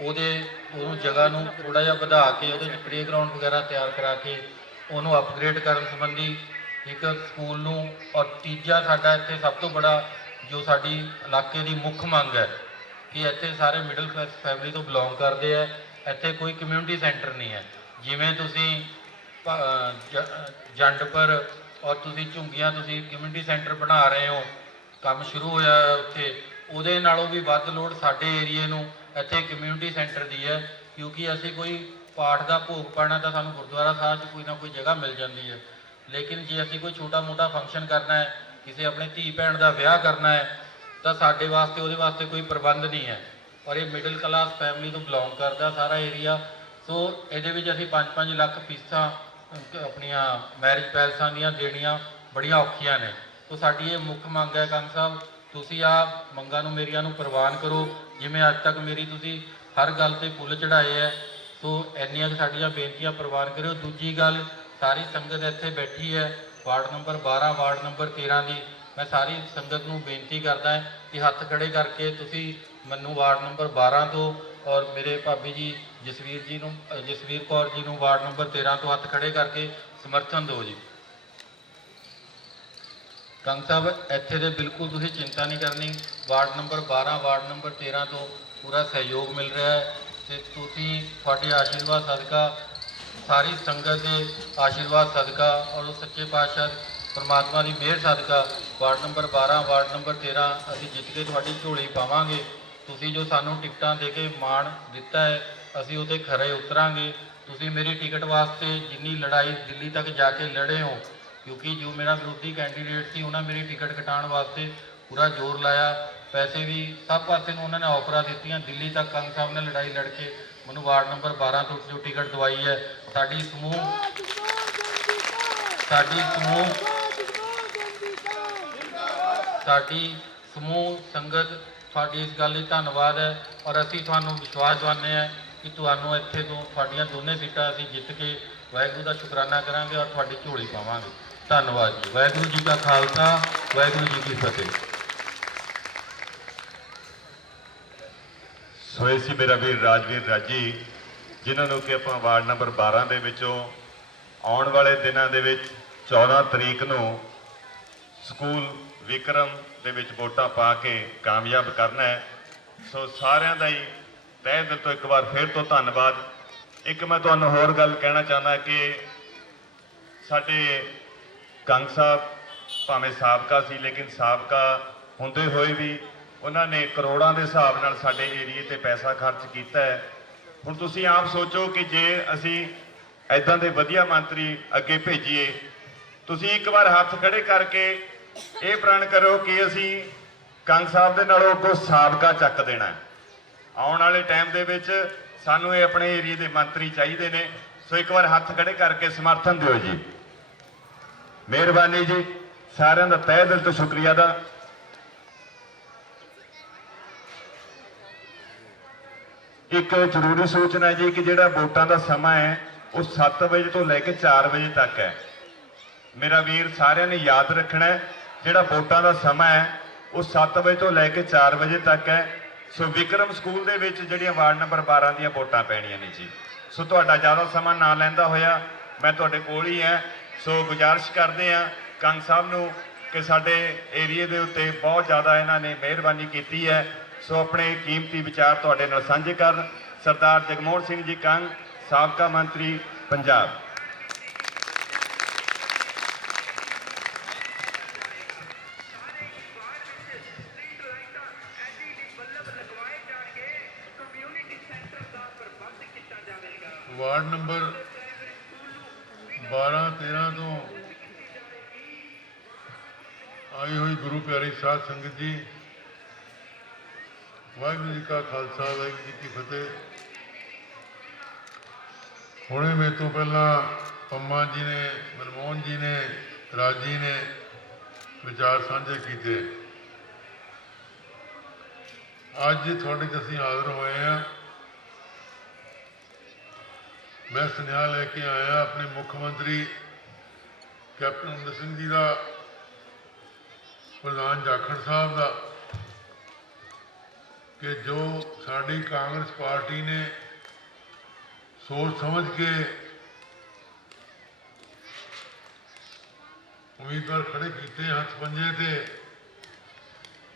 ਉਹਨੂੰ ਜਗ੍ਹਾ ਨੂੰ ਥੋੜ੍ਹਾ ਜਿਹਾ ਵਧਾ ਕੇ ਉਹਦੇ 'ਚ ਪਲੇ ਗਰਾਊਂਡ ਵਗੈਰਾ ਤਿਆਰ ਕਰਾ ਕੇ ਉਹਨੂੰ ਅਪਗ੍ਰੇਡ ਕਰਨ ਸੰਬੰਧੀ ਇੱਕ ਸਕੂਲ ਨੂੰ। ਔਰ ਤੀਜਾ ਸਾਡਾ ਇੱਥੇ ਸਭ ਤੋਂ ਬੜਾ ਜੋ ਸਾਡੀ ਇਲਾਕੇ ਦੀ ਮੁੱਖ ਮੰਗ ਹੈ ਕਿ ਇੱਥੇ ਸਾਰੇ ਮਿਡਲ ਕਲਾਸ ਫੈਮਿਲੀ ਤੋਂ ਬਿਲੋਂਗ ਕਰਦੇ ਹੈ, ਇੱਥੇ ਕੋਈ ਕਮਿਊਨਿਟੀ ਸੈਂਟਰ ਨਹੀਂ ਹੈ। ਜਿਵੇਂ ਤੁਸੀਂ ਜੰਡਪੁਰ ਔਰ ਤੁਸੀਂ ਝੁੰਗੀਆਂ ਤੁਸੀਂ ਕਮਿਊਨਿਟੀ ਸੈਂਟਰ ਬਣਾ ਰਹੇ ਹੋ, ਕੰਮ ਸ਼ੁਰੂ ਹੋਇਆ ਉੱਥੇ, ਉਹਦੇ ਨਾਲੋਂ ਵੀ ਵੱਧ ਲੋੜ ਸਾਡੇ ਏਰੀਏ ਨੂੰ ਇੱਥੇ ਕਮਿਊਨਿਟੀ ਸੈਂਟਰ ਦੀ ਹੈ। ਕਿਉਂਕਿ ਅਸੀਂ ਕੋਈ ਪਾਠ ਦਾ ਭੋਗ ਪਾਉਣਾ ਤਾਂ ਸਾਨੂੰ ਗੁਰਦੁਆਰਾ ਸਾਹਿਬ 'ਚ ਕੋਈ ਨਾ ਕੋਈ ਜਗ੍ਹਾ ਮਿਲ ਜਾਂਦੀ ਹੈ, ਲੇਕਿਨ ਜੇ ਅਸੀਂ ਕੋਈ ਛੋਟਾ ਮੋਟਾ ਫੰਕਸ਼ਨ ਕਰਨਾ ਹੈ, ਕਿਸੇ ਆਪਣੇ ਧੀ ਭੈਣ ਦਾ ਵਿਆਹ ਕਰਨਾ ਹੈ, ਤਾਂ ਸਾਡੇ ਵਾਸਤੇ ਉਹਦੇ ਵਾਸਤੇ ਕੋਈ ਪ੍ਰਬੰਧ ਨਹੀਂ ਹੈ। ਔਰ ਇਹ ਮਿਡਲ ਕਲਾਸ ਫੈਮਿਲੀ ਤੋਂ ਬਿਲੋਂਗ ਕਰਦਾ ਸਾਰਾ ਏਰੀਆ। ਸੋ ਇਹਦੇ ਵਿੱਚ ਅਸੀਂ 5-5 ਲੱਖ ਫੀਸਾਂ ਆਪਣੀਆਂ ਮੈਰਿਜ ਪੈਲਸਾਂ ਦੀਆਂ ਦੇਣੀਆਂ ਬੜੀਆਂ ਔਖੀਆਂ ਨੇ। ਸੋ ਸਾਡੀ ਇਹ ਮੁੱਖ ਮੰਗ ਹੈ ਕੰਗ ਸਾਹਿਬ, ਤੁਸੀਂ ਆ ਮੰਗਾਂ ਨੂੰ ਮੇਰੀਆਂ ਨੂੰ ਪ੍ਰਵਾਨ ਕਰੋ। ਜਿਵੇਂ ਅੱਜ ਤੱਕ ਮੇਰੀ ਤੁਸੀਂ ਹਰ ਗੱਲ ਤੇ ਫੁੱਲ ਚੜਾਏ ਹੈ, ਸੋ ਇੰਨੀਆਂ ਸਾਡੀਆਂ ਬੇਨਤੀਆਂ ਪ੍ਰਵਾਨ ਕਰਿਓ। ਦੂਜੀ ਗੱਲ, ਸਾਰੀ ਸੰਗਤ ਇੱਥੇ ਬੈਠੀ ਹੈ ਵਾਰਡ ਨੰਬਰ 12 ਵਾਰਡ ਨੰਬਰ 13 ਦੀ, ਮੈਂ ਸਾਰੀ ਸੰਗਤ ਨੂੰ ਬੇਨਤੀ ਕਰਦਾ ਕਿ ਹੱਥ ਖੜੇ ਕਰਕੇ ਤੁਸੀਂ ਮੈਨੂੰ ਵਾਰਡ ਨੰਬਰ 12 ਤੋਂ ਔਰ ਮੇਰੇ ਭਾਬੀ ਜੀ ਜਸਵੀਰ ਕੌਰ ਜੀ ਨੂੰ ਵਾਰਡ ਨੰਬਰ 13 ਤੋਂ ਹੱਥ ਖੜੇ ਕਰਕੇ ਸਮਰਥਨ ਦਿਓ ਜੀ। ਕੰਗ ਸਾਹਿਬ ਇੱਥੇ ਦੇ ਬਿਲਕੁਲ ਤੁਸੀਂ ਚਿੰਤਾ ਨਹੀਂ ਕਰਨੀ, ਵਾਰਡ ਨੰਬਰ 12 ਵਾਰਡ ਨੰਬਰ 13 ਤੋਂ ਪੂਰਾ ਸਹਿਯੋਗ ਮਿਲ ਰਿਹਾ ਹੈ ਤੇ ਤੁਸੀਂ ਤੁਹਾਡੇ ਆਸ਼ੀਰਵਾਦ ਸਦਕਾ, ਸਾਰੀ ਸੰਗਤ ਦੇ ਆਸ਼ੀਰਵਾਦ ਸਦਕਾ ਔਰ ਉਸ ਸੱਚੇ ਪਾਤਸ਼ਾਹ ਪਰਮਾਤਮਾ ਦੀ ਮਿਹਰ ਸਦਕਾ ਵਾਰਡ ਨੰਬਰ 12 ਵਾਰਡ ਨੰਬਰ 13 ਅਸੀਂ ਜਿੱਤ ਕੇ ਤੁਹਾਡੀ ਝੋਲੀ ਪਾਵਾਂਗੇ। ਤੁਸੀਂ ਜੋ ਸਾਨੂੰ ਟਿਕਟਾਂ ਦੇ ਕੇ ਮਾਣ ਦਿੱਤਾ ਹੈ, ਅਸੀਂ ਉਹਤੇ ਖਰੇ ਉਤਰਾਂਗੇ। ਤੁਸੀਂ ਮੇਰੀ ਟਿਕਟ ਵਾਸਤੇ ਜਿੰਨੀ ਲੜਾਈ ਦਿੱਲੀ ਤੱਕ ਜਾ ਕੇ ਲੜੇ ਹੋ, ਕਿਉਂਕਿ ਜੋ ਮੇਰਾ ਵਿਰੋਧੀ ਕੈਂਡੀਡੇਟ ਸੀ ਉਹਨਾਂ ਮੇਰੀ ਟਿਕਟ ਕਟਾਉਣ ਵਾਸਤੇ ਪੂਰਾ ਜ਼ੋਰ ਲਾਇਆ, ਪੈਸੇ ਵੀ ਸਭ ਪਾਸੇ ਨੂੰ ਉਹਨਾਂ ਨੇ ਆਫਰਾਂ ਦਿੱਤੀਆਂ। ਦਿੱਲੀ ਤੱਕ ਕੰਗ ਸਾਹਿਬ ਨੇ ਲੜਾਈ ਲੜ ਕੇ ਮੈਨੂੰ ਵਾਰਡ ਨੰਬਰ 12 ਤੋਂ ਜੋ ਟਿਕਟ ਦਵਾਈ ਹੈ। ਸਾਡੀ ਸਮੂਹ ਸੰਗਤ ਤੁਹਾਡੀ ਇਸ ਗੱਲ ਲਈ ਧੰਨਵਾਦ ਹੈ। ਔਰ ਅਸੀਂ ਤੁਹਾਨੂੰ ਵਿਸ਼ਵਾਸ ਦਿਵਾਉਂਦੇ ਹਾਂ ਕਿ ਤੁਹਾਨੂੰ ਇੱਥੇ ਤੋਂ ਤੁਹਾਡੀਆਂ ਦੋਨੇ ਸੀਟਾਂ ਅਸੀਂ ਜਿੱਤ ਕੇ ਵਾਹਿਗੁਰੂ ਦਾ ਸ਼ੁਕਰਾਨਾ ਕਰਾਂਗੇ ਔਰ ਤੁਹਾਡੀ ਝੋਲੀ ਪਾਵਾਂਗੇ। ਧੰਨਵਾਦ ਜੀ। ਵਾਹਿਗੁਰੂ ਜੀ ਕਾ ਖਾਲਸਾ, ਵਾਹਿਗੁਰੂ ਜੀ ਕੀ ਫਤਿਹ। ਸੋ ਇਹ ਸੀ ਮੇਰਾ ਵੀਰ ਰਾਜਵੀਰ ਰਾਜੀ, ਜਿਨ੍ਹਾਂ ਨੂੰ ਕਿ ਆਪਾਂ ਵਾਰਡ ਨੰਬਰ 12 ਦੇ ਵਿੱਚੋਂ ਆਉਣ ਵਾਲੇ ਦਿਨਾਂ ਦੇ ਵਿੱਚ 14 ਤਰੀਕ ਨੂੰ ਸਕੂਲ ਵਿਕਰਮ ਦੇ ਵਿੱਚ ਵੋਟਾਂ ਪਾ ਕੇ ਕਾਮਯਾਬ ਕਰਨਾ ਹੈ। ਸੋ ਸਾਰਿਆਂ ਦਾ ਹੀ ਤਹਿ ਦਿਲ ਤੋਂ ਇੱਕ ਵਾਰ ਫਿਰ ਤੋਂ ਧੰਨਵਾਦ। ਇੱਕ ਮੈਂ ਤੁਹਾਨੂੰ ਹੋਰ ਗੱਲ ਕਹਿਣਾ ਚਾਹੁੰਦਾ ਕਿ ਸਾਡੇ ਕੰਗ ਸਾਹਿਬ ਭਾਵੇਂ ਸਾਬਕਾ ਸੀ, ਲੇਕਿਨ ਸਾਬਕਾ ਹੁੰਦੇ ਹੋਏ ਵੀ ਉਹਨਾਂ ਨੇ ਕਰੋੜਾਂ ਦੇ ਹਿਸਾਬ ਨਾਲ ਸਾਡੇ ਏਰੀਏ ਤੇ ਪੈਸਾ ਖਰਚ ਕੀਤਾ ਹੈ। ਹੁਣ ਤੁਸੀਂ ਆਪ ਸੋਚੋ ਕਿ ਜੇ ਅਸੀਂ ਐਦਾਂ ਦੇ ਵਧੀਆ ਮੰਤਰੀ ਅੱਗੇ ਭੇਜੀਏ, ਤੁਸੀਂ ਇੱਕ ਵਾਰ ਹੱਥ ਖੜੇ ਕਰਕੇ ਇਹ ਪ੍ਰਣ ਕਰੋ ਕਿ ਅਸੀਂ ਕੰਗ ਸਾਹਿਬ ਦੇ ਨਾਲੋਂ ਅੱਗੋਂ ਸਾਬਕਾ ਚੱਕ ਦੇਣਾ। ਆਉਣ ਵਾਲੇ ਟਾਈਮ ਦੇ ਵਿੱਚ ਸਾਨੂੰ ਇਹ ਆਪਣੇ ਏਰੀਏ ਦੇ ਮੰਤਰੀ ਚਾਹੀਦੇ ਨੇ। ਸੋ ਇੱਕ ਵਾਰ ਹੱਥ ਖੜੇ ਕਰਕੇ ਸਮਰਥਨ ਦਿਓ ਜੀ। ਮਿਹਰਬਾਨੀ ਜੀ, ਸਾਰਿਆਂ ਦਾ ਤਹਿ ਦਿਲ ਤੋਂ ਸ਼ੁਕਰੀਆ ਦਾ। ਇੱਕ ਜ਼ਰੂਰੀ ਸੂਚਨਾ ਜੀ ਕਿ ਜਿਹੜਾ ਵੋਟਾਂ ਦਾ ਸਮਾਂ ਹੈ ਉਹ 7 ਵਜੇ ਤੋਂ ਲੈ ਕੇ 4 ਵਜੇ ਤੱਕ ਹੈ। ਮੇਰਾ ਵੀਰ ਸਾਰਿਆਂ ਨੇ ਯਾਦ ਰੱਖਣਾ ਹੈ, ਜਿਹੜਾ ਵੋਟਾਂ ਦਾ ਸਮਾਂ ਹੈ ਉਹ 7 ਵਜੇ ਤੋਂ ਲੈ ਕੇ 4 ਵਜੇ ਤੱਕ ਹੈ। ਸੋ ਵਿਕਰਮ ਸਕੂਲ ਦੇ ਵਿੱਚ ਜਿਹੜੀਆਂ ਵਾਰਡ ਨੰਬਰ 12 ਦੀਆਂ ਵੋਟਾਂ ਪੈਣੀਆਂ ਨੇ ਜੀ। ਸੋ ਤੁਹਾਡਾ ਜ਼ਿਆਦਾ ਸਮਾਂ ਨਾ ਲੈਂਦਾ ਹੋਇਆ ਮੈਂ ਤੁਹਾਡੇ ਕੋਲ ਹੀ ਹਾਂ। ਸੋ ਗੁਜ਼ਾਰਿਸ਼ ਕਰਦੇ ਹਾਂ ਕੰਗ ਸਾਹਿਬ ਨੂੰ ਕਿ ਸਾਡੇ ਏਰੀਏ ਦੇ ਉੱਤੇ ਬਹੁਤ ਜ਼ਿਆਦਾ ਇਹਨਾਂ ਨੇ ਮਿਹਰਬਾਨੀ ਕੀਤੀ ਹੈ। ਸੋ ਆਪਣੇ ਕੀਮਤੀ ਵਿਚਾਰ ਤੁਹਾਡੇ ਨਾਲ ਸਾਂਝੇ ਕਰਨ ਸਰਦਾਰ ਜਗਮੋਹਨ ਸਿੰਘ ਜੀ ਕੰਗ, ਸਾਬਕਾ ਮੰਤਰੀ ਪੰਜਾਬ। ਵਾਰਡ ਨੰਬਰ 12 13 ਤੋਂ आई हुई गुरु प्यारी साध संगत जी, वाहिगुरू जी का खालसा वाहिगुरू जी की फतेह। हुणे मेरे तो पहला पंमा जी ने, मनमोहन जी ने, राज जी ने विचार साझे किए। अज थोड़े च असीं हाज़र होए हैं। मैं सुनेहा लैके आया अपने मुख्यमंत्री कैप्टन अमरिंदर सिंह जी का, प्रधान जाखड़ साहब का, कि जो साड़ी कांग्रेस पार्टी ने सोच समझ के उम्मीदवार खड़े किए हथ पंजे थे,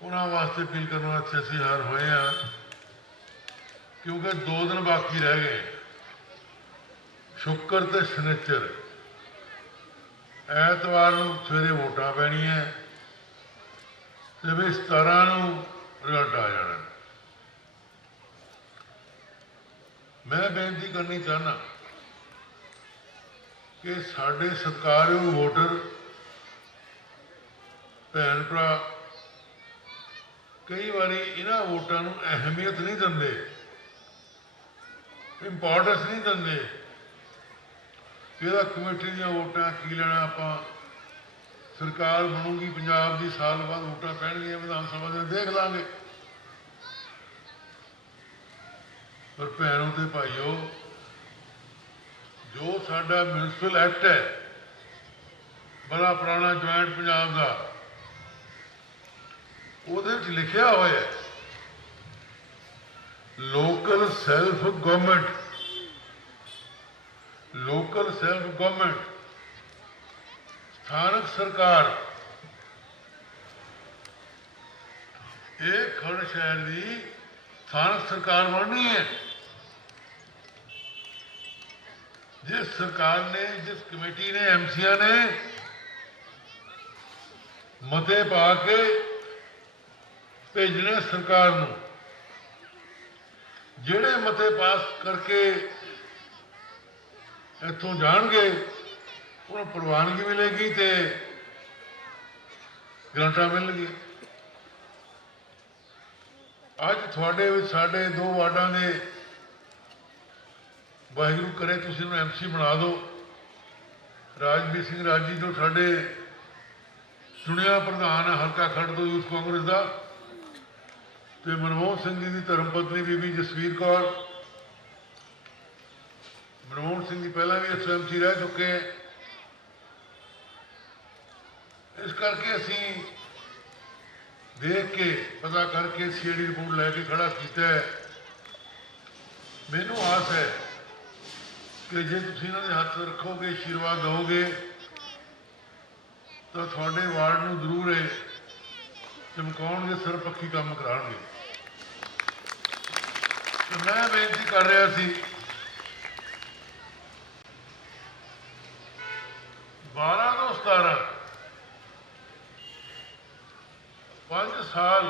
उन्होंने वास्ते अपील करने वास्ते असीं हार होए हैं, क्योंकि 2 दिन बाकी रह गए, शुक्र ते शनिचर। ऐतवार नूं सवेरे वोटां पैणीआं ते भी 17 नूं रिजल्ट आ जाना। मैं बेनती करनी चाहना कि साडे सत्कारयोग वोटर भैन भरा कई बारी इन्हां वोटां नूं अहमियत नहीं दिंदे, इंपॉर्टेंस नहीं दिंदे। ਇਹਦਾ कमेटी ਦੀਆਂ ਵੋਟਾਂ ਕੀ ਲੈਣਾ, ਆਪਾਂ सरकार ਬਣੂਗੀ पंजाब की, साल बाद वोटां पैणगीਆਂ विधान सभा ਦੇ, देख लांगे। पर भैनों ते भाईओ, जो साडा म्यूनसिपल एक्ट है बड़ा पुराना ज्वाइंट पंजाब का, ਉਹਦੇ ਵਿੱਚ लिखिया होया है local self government, local self government, स्थानक सरकार, एक खड़ शहर की स्थानक सरकार बननी है। जिस सरकार ने, जिस कमेटी ने, एमसीआ ने मते पा के भेजने सरकार नूं, जिहड़े मते पास करके इत्थों जाणगे उन्हें प्रवानगी मिलेगी तो ग्रांटां मिलणगीਆਂ। अज थोड़े साढ़े 2 वार्डां दे वाहिगुरू करे तुसीं उन्हें एमसी बना दो। राजवीर सिंह राजी जो साढ़े चुनिया प्रधान है हल्का खड़ तो यूथ कांग्रेस का, तो मनमोहन सिंह जी की धर्मपत्नी बीबी जसवीर कौर, मनमोहन सिंह जी पहला भी एमसी रह चुके हैं। इस करके असी देख के पता करके सीडी रिपोर्ट लैके खड़ा किया है। मैनू आस है कि जे तुसीं इन्हां दे हथ रखोगे, आशीर्वाद दोगे, तो थोड़े वार्ड नूं जरूर ये चमकाउणगे, सरपक्खी काम कराउणगे। तो मैं बेनती कर रहा सी 12 ਤੋਂ 17 5 साल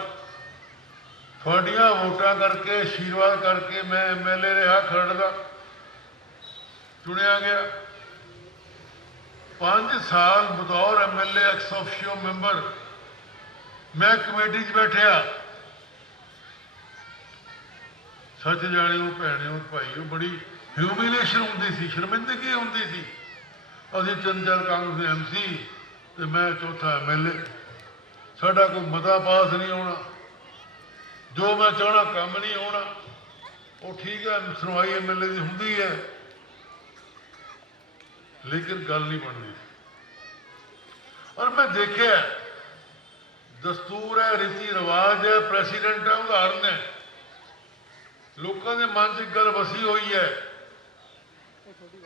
थोड़िया वोटां करके, आशीर्वाद करके मैं MLA रहा खरड़ का, चुनिया गया। 5 साल बतौर MLA एक्स ऑफिशियो मैंबर मैं कमेटी च बैठिया। सच जानियो भैणियो भाईओ, बड़ी ह्यूमिलेशन होंदी सी, शर्मिंदगी होंदी सी। असीं 3-4 कांग्रेस के MC तो मैं चौथा MLA, साडा कोई मता पास नहीं होना, जो मैं चाहना काम नहीं होना। वो ठीक है, सुनवाई MLA की होंदी है, लेकिन गल नहीं बनती। और मैं देखिया दस्तूर है, रीति रिवाज है, प्रेसिडेंट है, उदाहरण है, लोगों के मन च गल वसी हुई है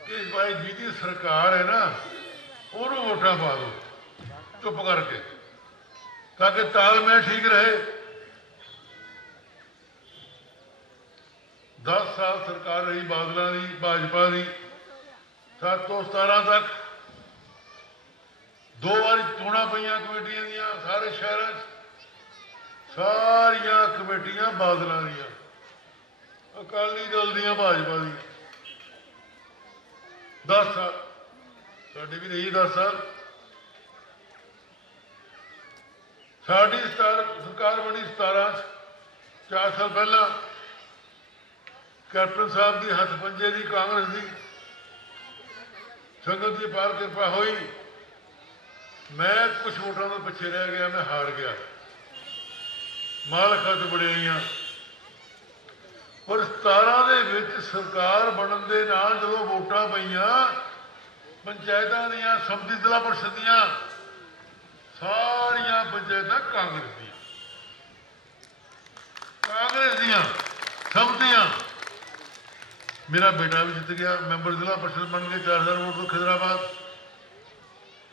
कि भाई जी सरकार है ना, उन्होंने वोटा पा दो चुप करके, ताकि तालमेल ठीक रहे। 10 साल सरकार रही बादलों की, भाजपा की, 7 ਤੋਂ 17 तक 2 बार चोणां पईयां कमेटियां दियां, सारे शहरों सारिया कमेटियां बादलों दियां, अकाली दल दियां, भाजपा दी। 10 साल, 10 साल ਸਾਡੀ ਸਰਕਾਰ ਬਣੀ 17 4 ਸਾਲ ਪਹਿਲਾਂ ਕੈਪਟਨ ਸਾਹਿਬ ਦੀ ਹੱਥ ਪੰਜੇ ਦੀ ਕਾਂਗਰਸ ਦੀ ਸੰਗਤ ਦੀ ਪਾਰ ਕਿਰਪਾ ਹੋਈ। ਮੈਂ ਕੁਝ ਵੋਟਾਂ ਤੋਂ ਪਿੱਛੇ ਰਹਿ ਗਿਆ, ਮੈਂ ਹਾਰ ਗਿਆ, ਮਾਲ ਖਤ ਬੜਿਆਈਆਂ। ਪਰ 17 ਦੇ ਵਿੱਚ ਸਰਕਾਰ ਬਣਨ ਦੇ ਨਾਲ ਜਦੋਂ ਵੋਟਾਂ ਪਈਆਂ ਪੰਚਾਇਤਾਂ ਦੀਆਂ, ਸੰਮਤੀ ਜ਼ਿਲ੍ਹਾ ਪਰਿਸ਼ਦ ਦੀਆਂ, ਸਾਰੀਆਂ ਪੰਚਾਇਤਾਂ ਕਾਂਗਰਸ ਦੀਆਂ ਸੰਮਤੀਆਂ। ਮੇਰਾ ਬੇਟਾ ਵੀ ਜਿੱਤ ਗਿਆ, ਮੈਂਬਰ ਜ਼ਿਲ੍ਹਾ ਪਰਿਸ਼ਦ ਬਣ ਕੇ 4000 ਵੋਟ ਤੋਂ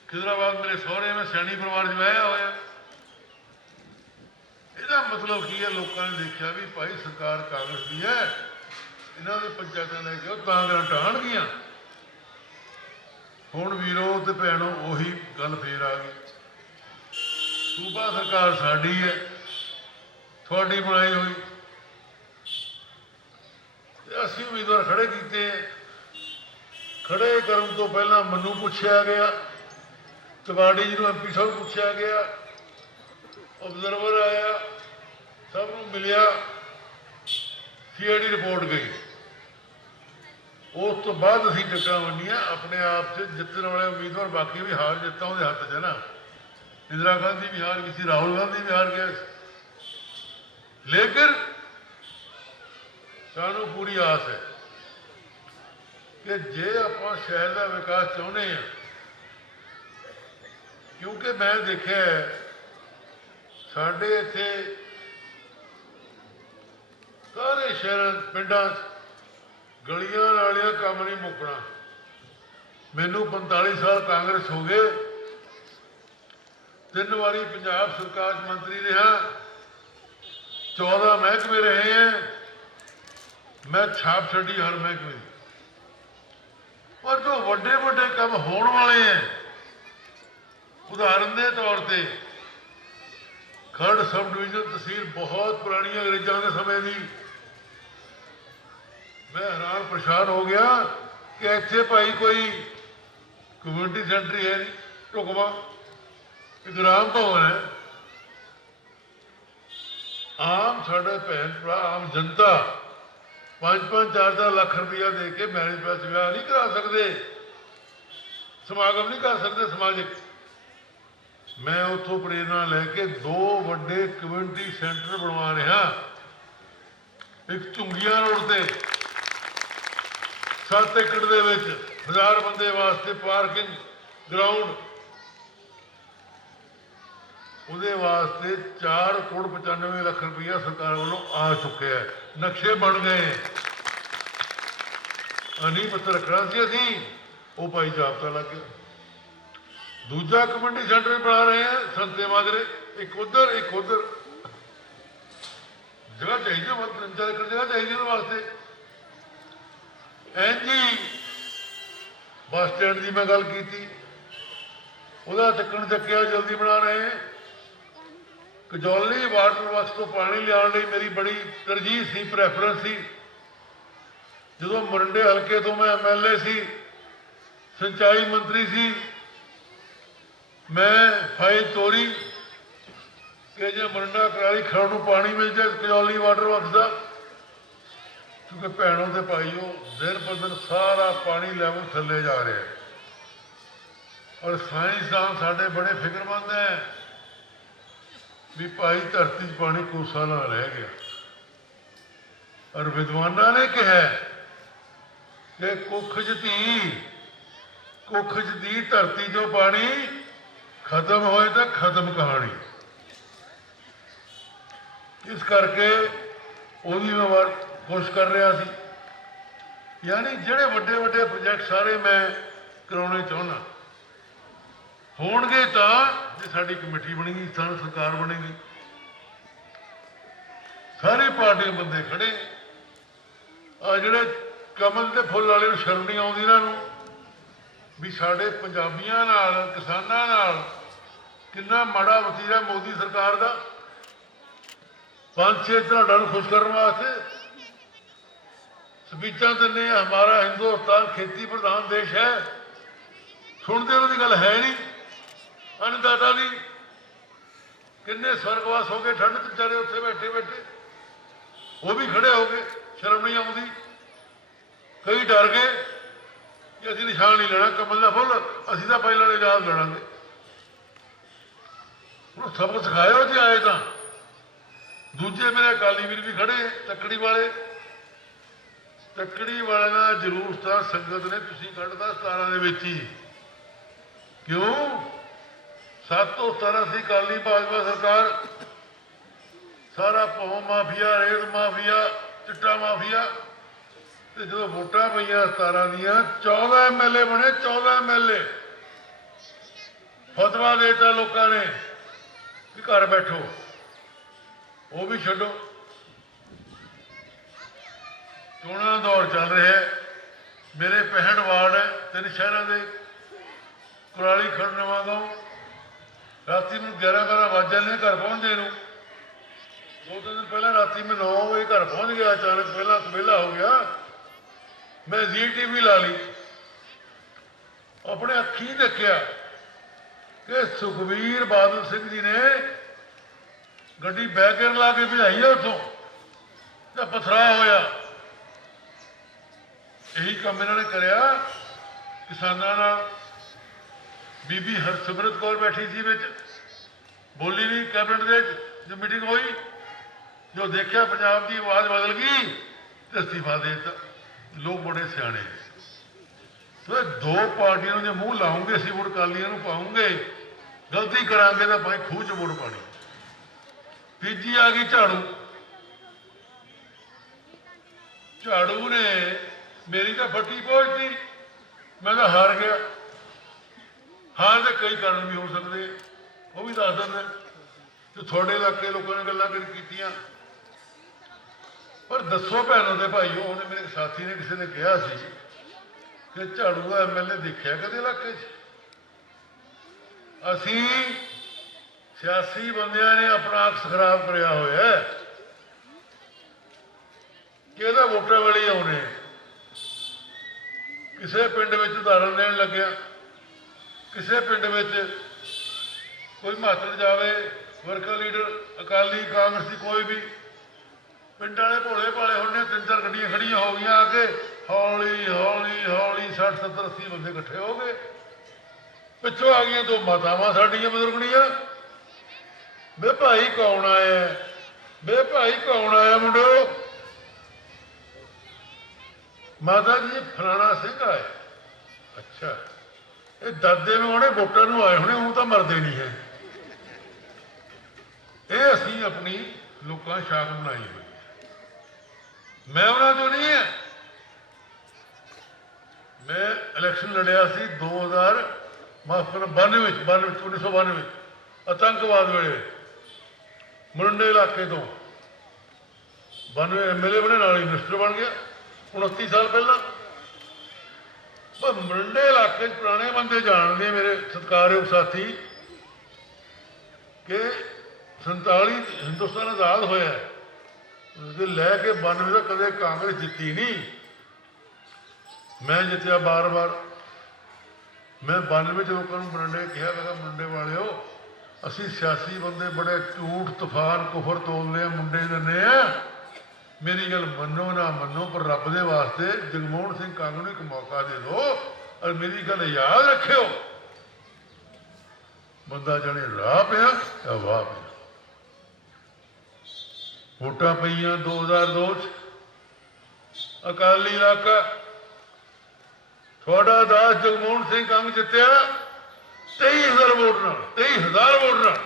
ਖਿਦਰਾਬਾਦ ਮੇਰੇ ਸਹੁਰੇ ਮੈਂ ਸੈਣੀ ਪਰਿਵਾਰ 'ਚ ਵਿਆਹਿਆ ਹੋਇਆ। ਇਹਦਾ ਮਤਲਬ ਕੀ ਹੈ? ਲੋਕਾਂ ਨੇ ਦੇਖਿਆ ਵੀ ਭਾਈ ਸਰਕਾਰ ਕਾਂਗਰਸ ਦੀ ਹੈ, ਇਹਨਾਂ ਦੇ ਪੰਚਾਇਤਾਂ ਲੈ ਕੇ ਉਹ ਕਾਂਗਰਸ ਢਾਣਗੀਆਂ। ਹੁਣ ਵੀਰੋ ਤੇ ਭੈਣੋ ਉਹੀ ਗੱਲ ਫੇਰ ਆ ਗਈ। ਸੂਬਾ ਸਰਕਾਰ ਸਾਡੀ ਹੈ, ਤੁਹਾਡੀ ਬਣਾਈ ਹੋਈ। ਅਸੀਂ ਉਮੀਦਵਾਰ ਖੜੇ ਕੀਤੇ। ਖੜੇ ਕਰਨ ਤੋਂ ਪਹਿਲਾਂ ਮੈਨੂੰ ਪੁੱਛਿਆ ਗਿਆ, ਤਿਵਾੜੀ ਜੀ ਨੂੰ MP ਸਾਹਿਬ ਪੁੱਛਿਆ ਗਿਆ, ਆਬਜ਼ਰਵਰ ਆਇਆ, ਸਭ ਨੂੰ ਮਿਲਿਆ, CID ਰਿਪੋਰਟ ਗਈ। ਉਸ ਤੋਂ ਬਾਅਦ ਅਸੀਂ ਟਿਕਟਾਂ ਵੰਡੀਆਂ। ਆਪਣੇ ਆਪ 'ਚ ਜਿੱਤਣ ਵਾਲੇ ਉਮੀਦਵਾਰ, ਬਾਕੀ ਵੀ ਹਾਰ ਜਿੱਤਾਂ ਉਹਦੇ ਹੱਥ 'ਚ ਹੈ ਨਾ। ਇੰਦਰਾ ਗਾਂਧੀ ਵੀ ਹਾਰ ਗਈ ਸੀ, ਰਾਹੁਲ ਗਾਂਧੀ ਵੀ ਹਾਰ ਗਿਆ ਸੀ। ਲੇਕਿਨ ਸਾਨੂੰ ਪੂਰੀ ਆਸ ਹੈ ਕਿ ਜੇ ਆਪਾਂ ਸ਼ਹਿਰ ਦਾ ਵਿਕਾਸ ਚਾਹੁੰਦੇ ਹਾਂ, ਕਿਉਂਕਿ ਮੈਂ ਦੇਖਿਆ ਸਾਡੇ ਇੱਥੇ ਸਾਰੇ ਸ਼ਹਿਰਾਂ ਪਿੰਡਾਂ 'ਚ ਗਲੀਆਂ ਨਾਲੀਆਂ ਕੰਮ ਨਹੀਂ ਮੁੱਕਣਾ। ਮੈਨੂੰ 45 ਸਾਲ ਕਾਂਗਰਸ ਹੋ ਗਏ, 3 ਵਾਰੀ ਪੰਜਾਬ ਸਰਕਾਰ 'ਚ ਮੰਤਰੀ ਰਿਹਾ, 14 ਮਹਿਕਮੇ ਰਹੇ ਹੈ, ਮੈਂ ਛਾਪ ਛੱਡੀ ਹਰ ਮਹਿਕਮੇ ਦੀ। ਪਰ ਜੋ ਵੱਡੇ ਵੱਡੇ ਕੰਮ ਹੋਣ ਵਾਲੇ ਹੈ, ਉਦਾਹਰਨ ਦੇ ਤੌਰ ਤੇ ਖਰੜ ਸਬ ਡਿਵੀਜ਼ਨ ਤਹਿਸੀਲ ਬਹੁਤ ਪੁਰਾਣੀ ਅੰਗਰੇਜ਼ਾਂ ਦੇ ਸਮੇਂ ਦੀ, ਮੈਂ ਹੈਰਾਨ ਪਰੇਸ਼ਾਨ ਹੋ ਗਿਆ ਕਿ ਇੱਥੇ ਭਾਈ ਕੋਈ ਕਮਿਊਨਿਟੀ ਸੈਂਟਰ ਹੈ ਨਹੀਂ, ਢੁਕਵਾਂ ਇੱਕ ਰਾਮ ਭਵਨ ਹੈ। ਆਮ ਸਾਡੇ ਭੈਣ ਭਰਾ, ਆਮ ਜਨਤਾ 5-5 4-4 ਲੱਖ ਰੁਪਇਆ ਦੇ ਕੇ ਮੈਰਿਜ ਪੈਲਸ ਵਿਆਹ ਨਹੀਂ ਕਰਾ ਸਕਦੇ, ਸਮਾਗਮ ਨਹੀਂ ਕਰ ਸਕਦੇ ਸਮਾਜਿਕ। ਮੈਂ ਉੱਥੋਂ ਪ੍ਰੇਰਨਾ ਲੈ ਕੇ 2 ਵੱਡੇ ਕਮਿਊਨਿਟੀ ਸੈਂਟਰ ਬਣਵਾ ਰਿਹਾ। ਇੱਕ ਝੁੰਗੀਆਂ ਰੋਡ ਤੇ 7 ਏਕੜ ਦੇ ਵਿੱਚ 1000 ਬੰਦੇ ਵਾਸਤੇ ਪਾਰਕਿੰਗ ਗਰਾਊਂਡ, ਉਹਦੇ ਵਾਸਤੇ 4 ਕਰੋੜ 95 ਲੱਖ ਰੁਪਇਆ ਸਰਕਾਰ ਵੱਲੋਂ ਆ ਚੁੱਕਿਆ ਹੈ। ਨਕਸ਼ੇ ਬਣ ਗਏ। ਅਨੀ ਪੱਤਰ ਰੱਖਣਾ ਸੀ ਅਸੀਂ, ਉਹ ਭਾਈ ਜਾਬਤਾ ਲੱਗ ਗਿਆ। ਦੂਜਾ ਕਮਿਊਨਿਟੀ ਸੈਂਟਰ ਬਣਾ ਰਹੇ ਆ ਸੰਤੇ ਮਾਜਰੇ, ਇੱਕ ਉਧਰ ਇੱਕ ਉਧਰ। ਜਗ੍ਹਾ ਚਾਹੀਦੀ, 3-4 ਏਕੜ ਜਗ੍ਹਾ ਚਾਹੀਦੀ ਉਹਦੇ ਵਾਸਤੇ। ਐਨਜੀ ਬੱਸ ਸਟੈਂਡ ਦੀ ਮੈਂ ਗੱਲ ਕੀਤੀ, ਉਹਦਾ ਚੱਕਣ ਚੱਕਿਆ ਜਲਦੀ ਬਣਾ ਰਹੇ। ਕਜੌਲੀ ਵਾਟਰ ਵਰਕਸ ਤੋਂ ਪਾਣੀ ਲਿਆਉਣ ਲਈ ਮੇਰੀ ਬੜੀ ਤਰਜੀਹ ਸੀ, ਪ੍ਰੈਫਰੈਂਸ ਸੀ। ਜਦੋਂ ਮੋਰਿੰਡੇ ਹਲਕੇ ਤੋਂ ਮੈਂ MLA ਸੀ, ਸਿੰਚਾਈ ਮੰਤਰੀ ਸੀ, ਮੈਂ ਫਾਈਲ ਤੋਰੀ ਕਿ ਜੇ ਮੋਰਿੰਡਾ ਕਰਾਲੀ ਖਰੜ ਨੂੰ ਪਾਣੀ ਮਿਲ ਜਾਏ ਕਜੌਲੀ ਵਾਟਰ ਵਰਕਸ ਦਾ, ਕਿਉਂਕਿ ਭੈਣੋਂ ਤੇ ਭਾਈਓ ਦਿਨ ਪਰ ਦਿਨ ਸਾਰਾ ਪਾਣੀ ਲੈਵਲ ਥੱਲੇ ਜਾ ਰਿਹਾ ਹੈ। ਔਰ ਸਾਇੰਸਦਾਨ ਸਾਡੇ ਬੜੇ ਫਿਕਰਮੰਦ ਹੈ ਵੀ ਭਾਈ ਧਰਤੀ 'ਚ ਪਾਣੀ ਕੋਸਾ ਨਾ ਰਹਿ ਗਿਆ। ਔਰ ਵਿਦਵਾਨਾਂ ਨੇ ਕਿਹਾ ਕਿ ਕੁੱਖ 'ਚ ਦੀ ਧਰਤੀ 'ਚੋਂ ਪਾਣੀ ਖਤਮ ਹੋਏ ਤਾਂ ਖਤਮ ਕਹਾਣੀ। ਇਸ ਕਰਕੇ ਉਹਦੀ ਮੈਂ ਕੋਸ਼ਿਸ਼ ਕਰ ਰਿਹਾ ਸੀ। ਯਾਨੀ ਜਿਹੜੇ ਵੱਡੇ ਵੱਡੇ ਪ੍ਰੋਜੈਕਟ ਸਾਰੇ ਮੈਂ ਕਰਾਉਣੇ ਚਾਹੁੰਦਾ ਹੋਣਗੇ ਤਾਂ ਜੇ ਸਾਡੀ ਕਮੇਟੀ ਬਣੇਗੀ, ਸਾਨੂੰ ਸਰਕਾਰ ਬਣੇਗੀ, ਸਾਰੀ ਪਾਰਟੀਆਂ ਬੰਦੇ ਖੜੇ। ਆ ਜਿਹੜੇ ਕਮਲ ਦੇ ਫੁੱਲ ਵਾਲੇ ਨੂੰ ਸ਼ਰਮ ਨਹੀਂ ਆਉਂਦੀ ਇਹਨਾਂ ਨੂੰ ਵੀ ਸਾਡੇ ਪੰਜਾਬੀਆਂ ਨਾਲ, ਕਿਸਾਨਾਂ ਨਾਲ ਕਿੰਨਾ ਮਾੜਾ ਵਤੀਰਾ ਮੋਦੀ ਸਰਕਾਰ ਦਾ। 5-6 ਧਨਾੜਾਂ ਨੂੰ ਖੁਸ਼ ਕਰਨ ਵਾਸਤੇ ਸਪੀਚਾਂ ਦਿੰਦੇ ਆ, ਹਮਾਰਾ ਹਿੰਦੁਸਤਾਨ ਖੇਤੀ ਪ੍ਰਧਾਨ ਦੇਸ਼ ਹੈ। ਸੁਣਦੇ ਉਹਨਾਂ ਦੀ ਗੱਲ ਹੈ ਨਹੀਂ, ਅੰਨਦਾਤਾ ਦੀ। किन्ने स्वर्गवास हो गए ठंड च बेचारे उत्थे बैठे बैठे, वो भी खड़े हो गए, शर्म नहीं आती। कई डर गए कि असीं निशान नहीं लेना कमल का फुल, असीं तो पहले आजाद लड़ांगे। उन्होंने सबक सिखाया जी आए तो। दूजे मेरे अकाली वीर भी खड़े तकड़ी वाले, तकड़ी वाले का जलूस तो संगत ने तुसीं कढ़ता 17 दे विच ही। क्यों 7 तो 17 सी अकाली भाजपा सरकार, सारा भौ माफिया, रेत माफिया, चिट्टा माफिया। तो जो वोटां पईयां 17 दियां 14 MLA बने, 14 MLA। फतवा देता लोगों ने कि घर बैठो, वो भी छड्डो। चोणां दा दौर चल रहा है। मेरे 65 वार्ड है 3 शहरों के, कुराली, खड़, नवांगांव। राती मैं 11-12 बज जाने घर पहुंचने नूं। 2-3 दिन पहले राती मैं 9 बजे घर पहुंच गया। अचानक पहला सवेला हो गया, मैं ZTV ला ली, अपने अखी देखा कि सुखबीर बादल सिंह जी ने गड्डी बैकएंड ला के भिजाई है उतों, तो पथरा होया। यही काम इन्होंने कराया किसानों नाल। बीबी हरसिमरत कौर बैठी सी विच, बोली नहीं कैबिनेट दे जो मीटिंग हुई, जो देखा पंजाब की आवाज़ बदल गई तो इस्तीफा दे दिता। लोग बड़े सियाणे। तो 2 पार्टियों जो मूँह लाओगे असीं वोट अकालियां नूं पाऊंगे, गलती करांगे तो भाई खूह च वोट पानी। तीजी आ गई झाड़ू। झाड़ू ने मेरी तो फट्टी पहुंचती, मैं तो हार गया। हार के कई कारण भी हो सकते, वो भी दस दें। तो थोड़े इलाके लोगों ने गल्लां कीतियां, पर दसो भैनों के भाईओ, उन्हें मेरे साथी ने किसी ने कहा सी कि झाड़ू का MLA देखा कदे इलाके असीं सियासी बंदियां ने अपना अक्स खराब कराया होया कि इहदा वोटां वाले आने। किसी पिंड में उदाहरण देन लग्या, किसी पिंड में कोई मातड़ जावे, वर्कर लीडर अकाली कांग्रेसी कोई भी, पिंड वाले भोले भाले होने 3-4 गड्डियां खड़ियां हो गई आके, हौली हौली हौली 60-70-80 बंदे इकट्ठे हो गए। पिछों आ गई 2 मातावां साडियां बजुर्गणियां, बे भाई कौन आया, बे भाई कौन आया मुंडो। माता जी फलाना सिंह आया। अच्छा, ये दादे में आने वोटां नूं आए होने, वो तो मरदे नहीं है। ये असीं अपनी लोकां शाख बनाई हुई, मैं उन्हां चों नहीं है। मैं इलैक्शन लड़िया सी 1992 आतंकवाद वेले मुरंडे इलाके तो 92 MLA बने, नाल मिनिस्टर बन गया 29 साल पहला। पर मुरंडे इलाके पुराने बंदे जानते मेरे सत्कारयोग साथी कि 47 हिंदुस्तान आजाद होया लैके 92 तक कदे कांग्रेस जिती नहीं, मैं जितया बार बार। मैं 92 लोगों को मुरंडे कहा, मैं मुरंडे वाले असी सियासी बंदे बड़े झूठ तूफान कुफर तोलने मुंडे देने हैं। मेरी गल मनो ना मनो, पर रब दे वास्ते जगमोहन सिंह कंग नूं एक मौका दे दो और मेरी गल याद रखियो। बंदा जाने राह पिया या वाह पिया। वोटां पईयां 2002 अकाली इलाका, थोड़ा दास जगमोहन सिंह कंग जितया 23,000 वोट नाल, 23,000 वोट नाल।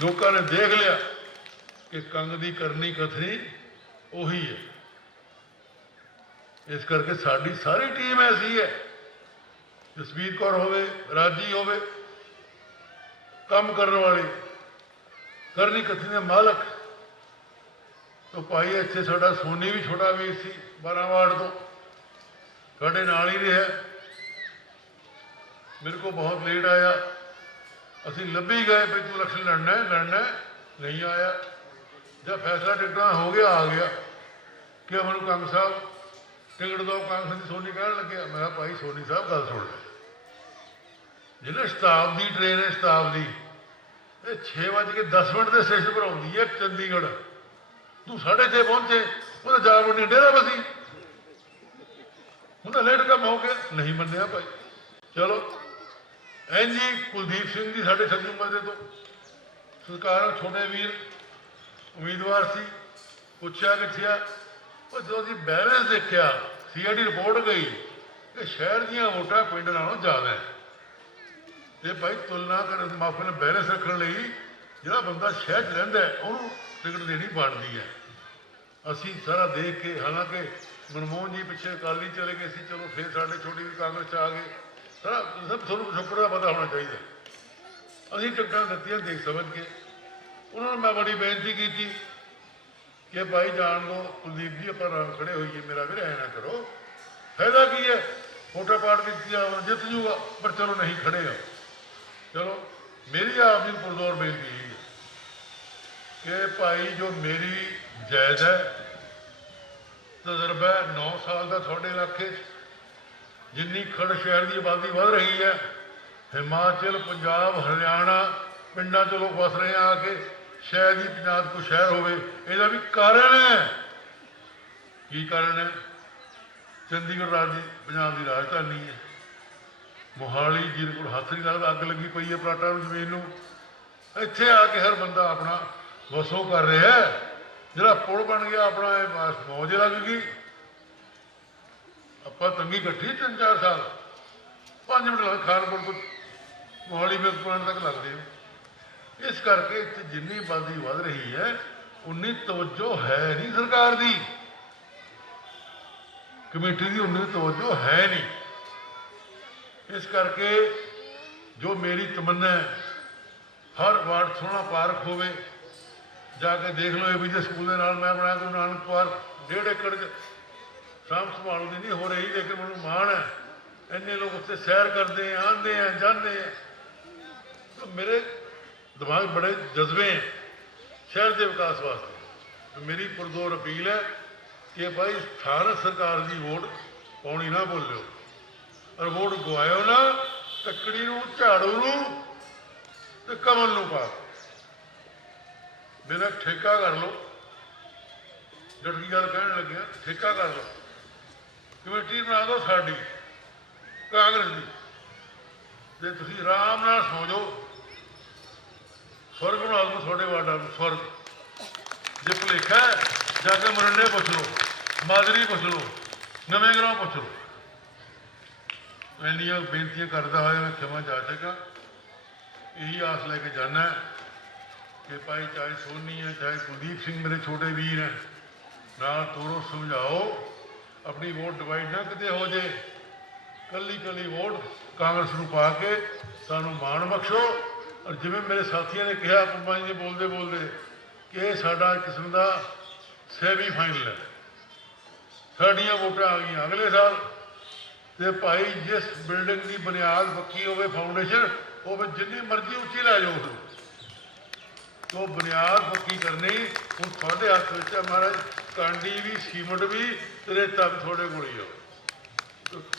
लोगों ने देख लिया कि कंग की करनी कथनी उही है। इस करके साडी सारी टीम ऐसी है, जसवीर कौर होवे, राजी होवे, काम करने वाली, करनी कथनी के मालक। तो भाई इत्थे साडा सोनी भी छोटा वीर सी 12 वार्ड तो साडे नाल ही रहा। मेरे को बहुत लेट आया, असी लभी गए भी तू इलेक्शन लड़ना है नहीं आया। जब फैसला टिकट हो गया आ गया कि अमन कंग साहब टिकट दो, कांग्रेस सोनी कह लगे। मैं भाई सोनी साहब गल सुन लो, जिन्हें शताब्दी ट्रेन है, शताब्दी ਇਹ 6:10 ਦੇ ਸਟੇਸ਼ਨ ਪਰ ਆਉਂਦੀ ਹੈ ਚੰਡੀਗੜ੍ਹ, ਤੂੰ 6:30 ਪਹੁੰਚੇ, ਉਹਦਾ ਜਾ ਵੜਨੀ ਡੇਰਾ ਬਸੀ, ਉਹਦਾ ਲੇਟ ਕੰਮ ਹੋ ਗਿਆ, ਨਹੀਂ ਮੰਨਿਆ ਭਾਈ। ਚਲੋ ਜੀ ਕੁਲਦੀਪ ਸਿੰਘ ਜੀ ਸਾਡੇ ਸੱਜੀ ਉਮਰ ਦੇ ਤੋਂ ਸਰਕਾਰ ਛੋਟੇ ਵੀਰ ਉਮੀਦਵਾਰ ਸੀ, ਪੁੱਛਿਆ ਕਿੱਥੇ ਆ, ਉਹ ਜਦੋਂ ਅਸੀਂ ਬੈਲੈਂਸ ਦੇਖਿਆ CID ਰਿਪੋਰਟ ਗਈ ਕਿ ਸ਼ਹਿਰ ਦੀਆਂ ਵੋਟਾਂ ਪਿੰਡ ਨਾਲੋਂ ਜ਼ਿਆਦਾ ਹੈ, ਤੇ ਭਾਈ ਤੁਲਨਾ ਕਰਨ ਮਾਫੀ ਨਾਲ ਬੈਲੈਂਸ ਰੱਖਣ ਲਈ ਜਿਹੜਾ ਬੰਦਾ ਸ਼ਹਿਰ 'ਚ ਰਹਿੰਦਾ ਉਹਨੂੰ ਟਿਕਟ ਦੇਣੀ ਬਣਦੀ ਹੈ। ਅਸੀਂ ਸਾਰਾ ਦੇਖ ਕੇ, ਹਾਲਾਂਕਿ ਮਨਮੋਹਨ ਜੀ ਪਿੱਛੇ ਅਕਾਲੀ ਚਲੇ ਗਏ ਸੀ, ਚਲੋ ਫਿਰ ਸਾਡੇ ਛੋਟੀ ਵੀ ਕਾਂਗਰਸ 'ਚ ਆ ਗਏ, ਸਾਰਾ ਸਭ ਤੁਹਾਨੂੰ ਸ਼ੁਕਰ ਦਾ ਪਤਾ ਹੋਣਾ ਚਾਹੀਦਾ। ਅਸੀਂ ਟਿਕਟਾਂ ਦਿੱਤੀਆਂ ਦੇਖ ਸਮਝ ਕੇ, ਉਹਨਾਂ ਨੂੰ ਮੈਂ ਬੜੀ ਬੇਨਤੀ ਕੀਤੀ ਕਿ ਭਾਈ ਜਾਣ ਦਿਓ ਕੁਲਦੀਪ ਜੀ, ਆਪਾਂ ਨਾਲ ਖੜੇ ਹੋਈਏ, ਮੇਰਾ ਵੀ ਐ ਨਾ ਕਰੋ, ਫਾਇਦਾ ਕੀ ਹੈ, ਵੋਟਾਂ ਪਾੜ ਦਿੱਤੀ ਜਿੱਤ ਜੂਗਾ, ਪਰ ਚਲੋ ਨਹੀਂ ਖੜੇ ਆ। ਚਲੋ ਮੇਰੀ ਆਪ ਦੀ ਪੁਰਜ਼ੋਰ ਬੇਨਤੀ ਹੈ ਕਿ ਭਾਈ ਜੋ ਮੇਰੀ ਜਾਇਜ਼ ਹੈ, ਤਜਰਬਾ 9 ਸਾਲ ਦਾ ਤੁਹਾਡੇ ਇਲਾਕੇ 'ਚ, ਜਿੰਨੀ ਖੜ ਸ਼ਹਿਰ ਦੀ ਆਬਾਦੀ ਵੱਧ ਰਹੀ ਹੈ, ਹਿਮਾਚਲ, ਪੰਜਾਬ, ਹਰਿਆਣਾ ਪਿੰਡਾਂ 'ਚ ਲੋਕ ਵਸ ਰਹੇ ਆ ਕੇ, ਸ਼ਾਇਦ ਹੀ ਪੰਜਾਬ ਕੋਈ ਸ਼ਹਿਰ ਹੋਵੇ, ਇਹਦਾ ਵੀ ਕਾਰਨ ਹੈ। ਕੀ ਕਾਰਨ ਹੈ? ਚੰਡੀਗੜ੍ਹ ਪੰਜਾਬ ਦੀ ਰਾਜਧਾਨੀ ਹੈ, ਮੋਹਾਲੀ ਜਿਹਦੇ ਕੋਲ ਹੱਥ ਨਹੀਂ ਲੱਗਦਾ, ਅੱਗ ਲੱਗੀ ਪਈ ਹੈ ਪਲਾਟਾਂ ਨੂੰ, ਜ਼ਮੀਨ ਨੂੰ, ਇੱਥੇ ਆ ਕੇ ਹਰ ਬੰਦਾ ਆਪਣਾ ਵਸੋਂ ਕਰ ਰਿਹਾ। ਜਿਹੜਾ ਪੁਲ ਬਣ ਗਿਆ ਆਪਣਾ, ਇਹ ਮੌਜ ਲੱਗ ਗਈ। ਆਪਾਂ ਤੰਗੀ ਇਕੱਠੀ 3-4 ਸਾਲ, 5 ਮਿੰਟ ਲੱਗ ਖਾਨਪੁਰ ਤੋਂ ਮੋਹਾਲੀ ਮਿਲਕ ਪਲਾਂਟ ਤੱਕ ਲੱਗਦੇ ਹੋ। ਇਸ ਕਰਕੇ ਇੱਥੇ ਜਿੰਨੀ ਆਬਾਦੀ ਵੱਧ ਰਹੀ ਹੈ ਉਨੀ ਤਵੱਜੋ ਹੈ ਨਹੀਂ ਸਰਕਾਰ ਦੀ, ਕਮੇਟੀ ਦੀ ਉਨੀ ਤਵੱਜੋ ਹੈ ਨਹੀਂ। ਇਸ ਕਰਕੇ ਜੋ ਮੇਰੀ ਤਮੰਨਾ ਹੈ, ਹਰ ਵਾਰਡ ਸੋਹਣਾ ਪਾਰਕ ਹੋਵੇ, ਜਾ ਕੇ ਦੇਖ ਲਓ। ਇਹ ਵੀ ਜੇ ਸਕੂਲ ਦੇ ਨਾਲ ਮੈਂ ਬਣਾਇਆ ਗੁਰੂ ਨਾਨਕ ਪਾਰਕ 1.5 ਏਕੜ 'ਚ, ਸਾਂਭ ਸੰਭਾਲ ਦੀ ਨਹੀਂ ਹੋ ਰਹੀ, ਲੇਕਿਨ ਮੈਨੂੰ ਮਾਣ ਹੈ, ਇੰਨੇ ਲੋਕ ਉੱਥੇ ਸੈਰ ਕਰਦੇ ਆ, ਆਉਂਦੇ ਆ, ਜਾਂਦੇ ਆ। ਮੇਰੇ ਦਿਮਾਗ ਬੜੇ ਜਜ਼ਬੇ ਹੈ ਸ਼ਹਿਰ ਦੇ ਵਿਕਾਸ ਵਾਸਤੇ। ਮੇਰੀ ਪੁਰਜ਼ੋਰ ਅਪੀਲ ਹੈ ਕਿ ਭਾਈ ਸਥਾਨਕ ਸਰਕਾਰ ਦੀ ਵੋਟ ਪਾਉਣੀ ਨਾ ਭੁੱਲਿਓ, ਔਰ ਵੋਟ ਗਵਾਇਓ ਨਾ, ਤੱਕੜੀ ਨੂੰ, ਝਾੜੂ ਨੂੰ ਤੇ ਕਮਲ ਨੂੰ ਪਾ ਮੇਰਾ ਠੇਕਾ ਕਰ ਲਓ। ਜੱਟਕੀ ਗੱਲ ਕਹਿਣ ਲੱਗਿਆ, ਠੇਕਾ ਕਰ ਲਓ, ਕਮੇਟੀ ਬਣਾ ਦਿਓ ਸਾਡੀ ਕਾਂਗਰਸ ਦੀ, ਤੇ ਤੁਸੀਂ ਆਰਾਮ ਨਾਲ ਸੌਂ ਜਾਓ। ਸਵਰਗ ਬਣਾ ਲਓ ਤੁਹਾਡੇ ਵਾਰਡਾਂ ਨੂੰ, ਸਵਰਗ। ਜੇ ਭੁਲੇਖਾ ਜਾ ਕੇ ਮਰੰਡੇ ਪੁੱਛ ਲਓ, ਮਾਜਰੀ ਪੁੱਛ ਲਓ, ਨਵੇਂ ਗਰਾਹ ਪੁੱਛ ਲਓ। ਇੰਨੀਆਂ ਬੇਨਤੀਆਂ ਕਰਦਾ ਹੋਇਆ ਮੈਂ ਖਿਮਾ ਜਾਚੇਗਾ। ਇਹੀ ਆਸ ਲੈ ਕੇ ਜਾਣਾ ਕਿ ਭਾਈ ਚਾਹੇ ਸੋਨੀ ਹੈ, ਚਾਹੇ ਕੁਲਦੀਪ ਸਿੰਘ ਮੇਰੇ ਛੋਟੇ ਵੀਰ ਹੈ, ਨਾਲ ਤੋਰੋ, ਸਮਝਾਓ, ਆਪਣੀ ਵੋਟ ਡਿਵਾਈਡ ਨਾ ਕਿਤੇ ਹੋ ਜੇ। ਕੱਲੀ ਵੋਟ ਕਾਂਗਰਸ ਨੂੰ ਪਾ ਕੇ ਸਾਨੂੰ ਮਾਣ ਬਖਸ਼ੋ। ਔਰ ਜਿਵੇਂ ਮੇਰੇ ਸਾਥੀਆਂ ਨੇ ਕਿਹਾ, ਪੰਮਾ ਜੀ ਨੇ ਬੋਲਦੇ ਕਿ ਇਹ ਸਾਡਾ ਕਿਸਮ ਦਾ ਸੈਮੀ ਫਾਈਨਲ ਹੈ, ਸਾਡੀਆਂ ਵੋਟਾਂ ਆ ਗਈਆਂ ਅਗਲੇ ਸਾਲ। ਤੇ ਭਾਈ ਜਿਸ ਬਿਲਡਿੰਗ ਦੀ ਬੁਨਿਆਦ ਪੱਕੀ ਹੋਵੇ, ਫਾਊਂਡੇਸ਼ਨ ਹੋਵੇ, ਜਿੰਨੀ ਮਰਜ਼ੀ ਉੱਚੀ ਲੈ ਜਾਓ, ਉਹ ਬੁਨਿਆਦ ਪੱਕੀ ਕਰਨੀ ਹੁਣ ਤੁਹਾਡੇ ਹੱਥ ਵਿੱਚ ਹੈ ਮਹਾਰਾਜ। ਕਾਂਡੀ ਵੀ, ਸੀਮਟ ਵੀ, ਰੇਤਾ ਵੀ ਤੁਹਾਡੇ ਕੋਲ ਹੀ ਆ।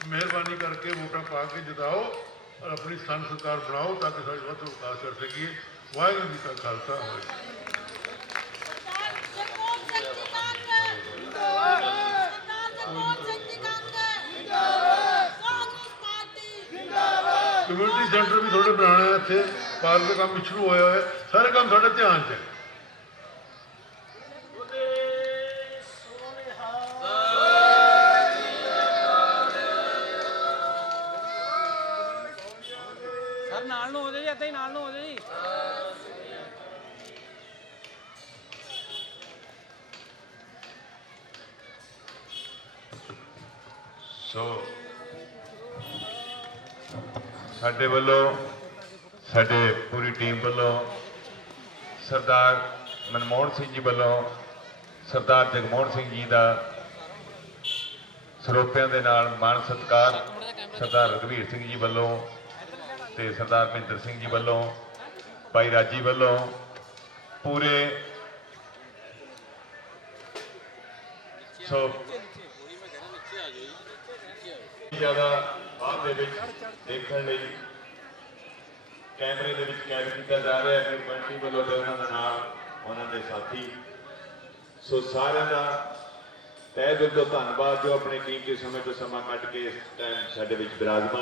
ਮਿਹਰਬਾਨੀ ਕਰਕੇ ਵੋਟਾਂ ਪਾ ਕੇ ਜਿਤਾਓ ਔਰ ਆਪਣੀ ਸੰਘ ਸਰਕਾਰ ਬਣਾਓ ਤਾਂ ਕਿ ਸਾਡੀ ਵੱਧ ਤੋਂ ਵਿਕਾਸ ਕਰ ਸਕੀਏ। ਵਾਹਿਗੁਰੂ ਜੀ ਕਾ ਖਾਲਸਾ, ਵਾਹਿਗੁਰੂ। ਕਮਿਊਨਿਟੀ ਸੈਂਟਰ ਵੀ ਥੋੜੇ ਬਣਾਉਣਾ, ਇੱਥੇ ਪਾਰਕ ਦਾ ਕੰਮ ਸ਼ੁਰੂ ਹੋਇਆ ਹੋਇਆ, ਸਾਰੇ ਕੰਮ ਸਾਡੇ ਧਿਆਨ 'ਚ ਹੈ। ਸਰ ਨਾਲ ਨੂੰ ਹੋ ਜਾਏ ਜੀ, ਇੱਦਾਂ ਹੀ ਨਾਲ ਨੂੰ ਹੋ ਜਾਏ ਜੀ। ਸੋ ਸਾਡੇ ਵੱਲੋਂ, ਸਾਡੇ ਪੂਰੀ ਟੀਮ ਵੱਲੋਂ, ਸਰਦਾਰ ਮਨਮੋਹਨ ਸਿੰਘ ਜੀ ਵੱਲੋਂ, ਸਰਦਾਰ ਜਗਮੋਹਨ ਸਿੰਘ ਜੀ ਦਾ ਸਰੋਪਿਆਂ ਦੇ ਨਾਲ ਮਾਣ ਸਤਿਕਾਰ, ਸਰਦਾਰ ਰਘਵੀਰ ਸਿੰਘ ਜੀ ਵੱਲੋਂ ਤੇ ਸਰਦਾਰ ਮਹਿੰਦਰ ਸਿੰਘ ਜੀ ਵੱਲੋਂ, ਭਾਈ ਰਾਜੀ ਵੱਲੋਂ, ਪੂਰੇ ਸੋ ਜ਼ਿਆਦਾ ਬਾਅਦ ਦੇ ਵਿੱਚ ਦੇਖਣ ਲਈ ਕੈਮਰੇ ਦੇ ਵਿੱਚ ਕੈਦ ਕੀਤਾ ਜਾ ਰਿਹਾ ਹੈ ਕਮੇਟੀ ਵੱਲੋਂ ਤੇ ਉਹਨਾਂ ਦੇ ਨਾਲ ਉਹਨਾਂ ਦੇ ਸਾਥੀ। ਸੋ ਸਾਰਿਆਂ ਦਾ ਤਹਿ ਦਿਲ ਤੋਂ ਧੰਨਵਾਦ ਜੋ ਆਪਣੇ ਕੀਮਤੀ ਸਮੇਂ ਤੋਂ ਸਮਾਂ ਕੱਢ ਕੇ ਇਸ ਟਾਈਮ ਸਾਡੇ ਵਿੱਚ ਬਿਰਾਜਮਾਨ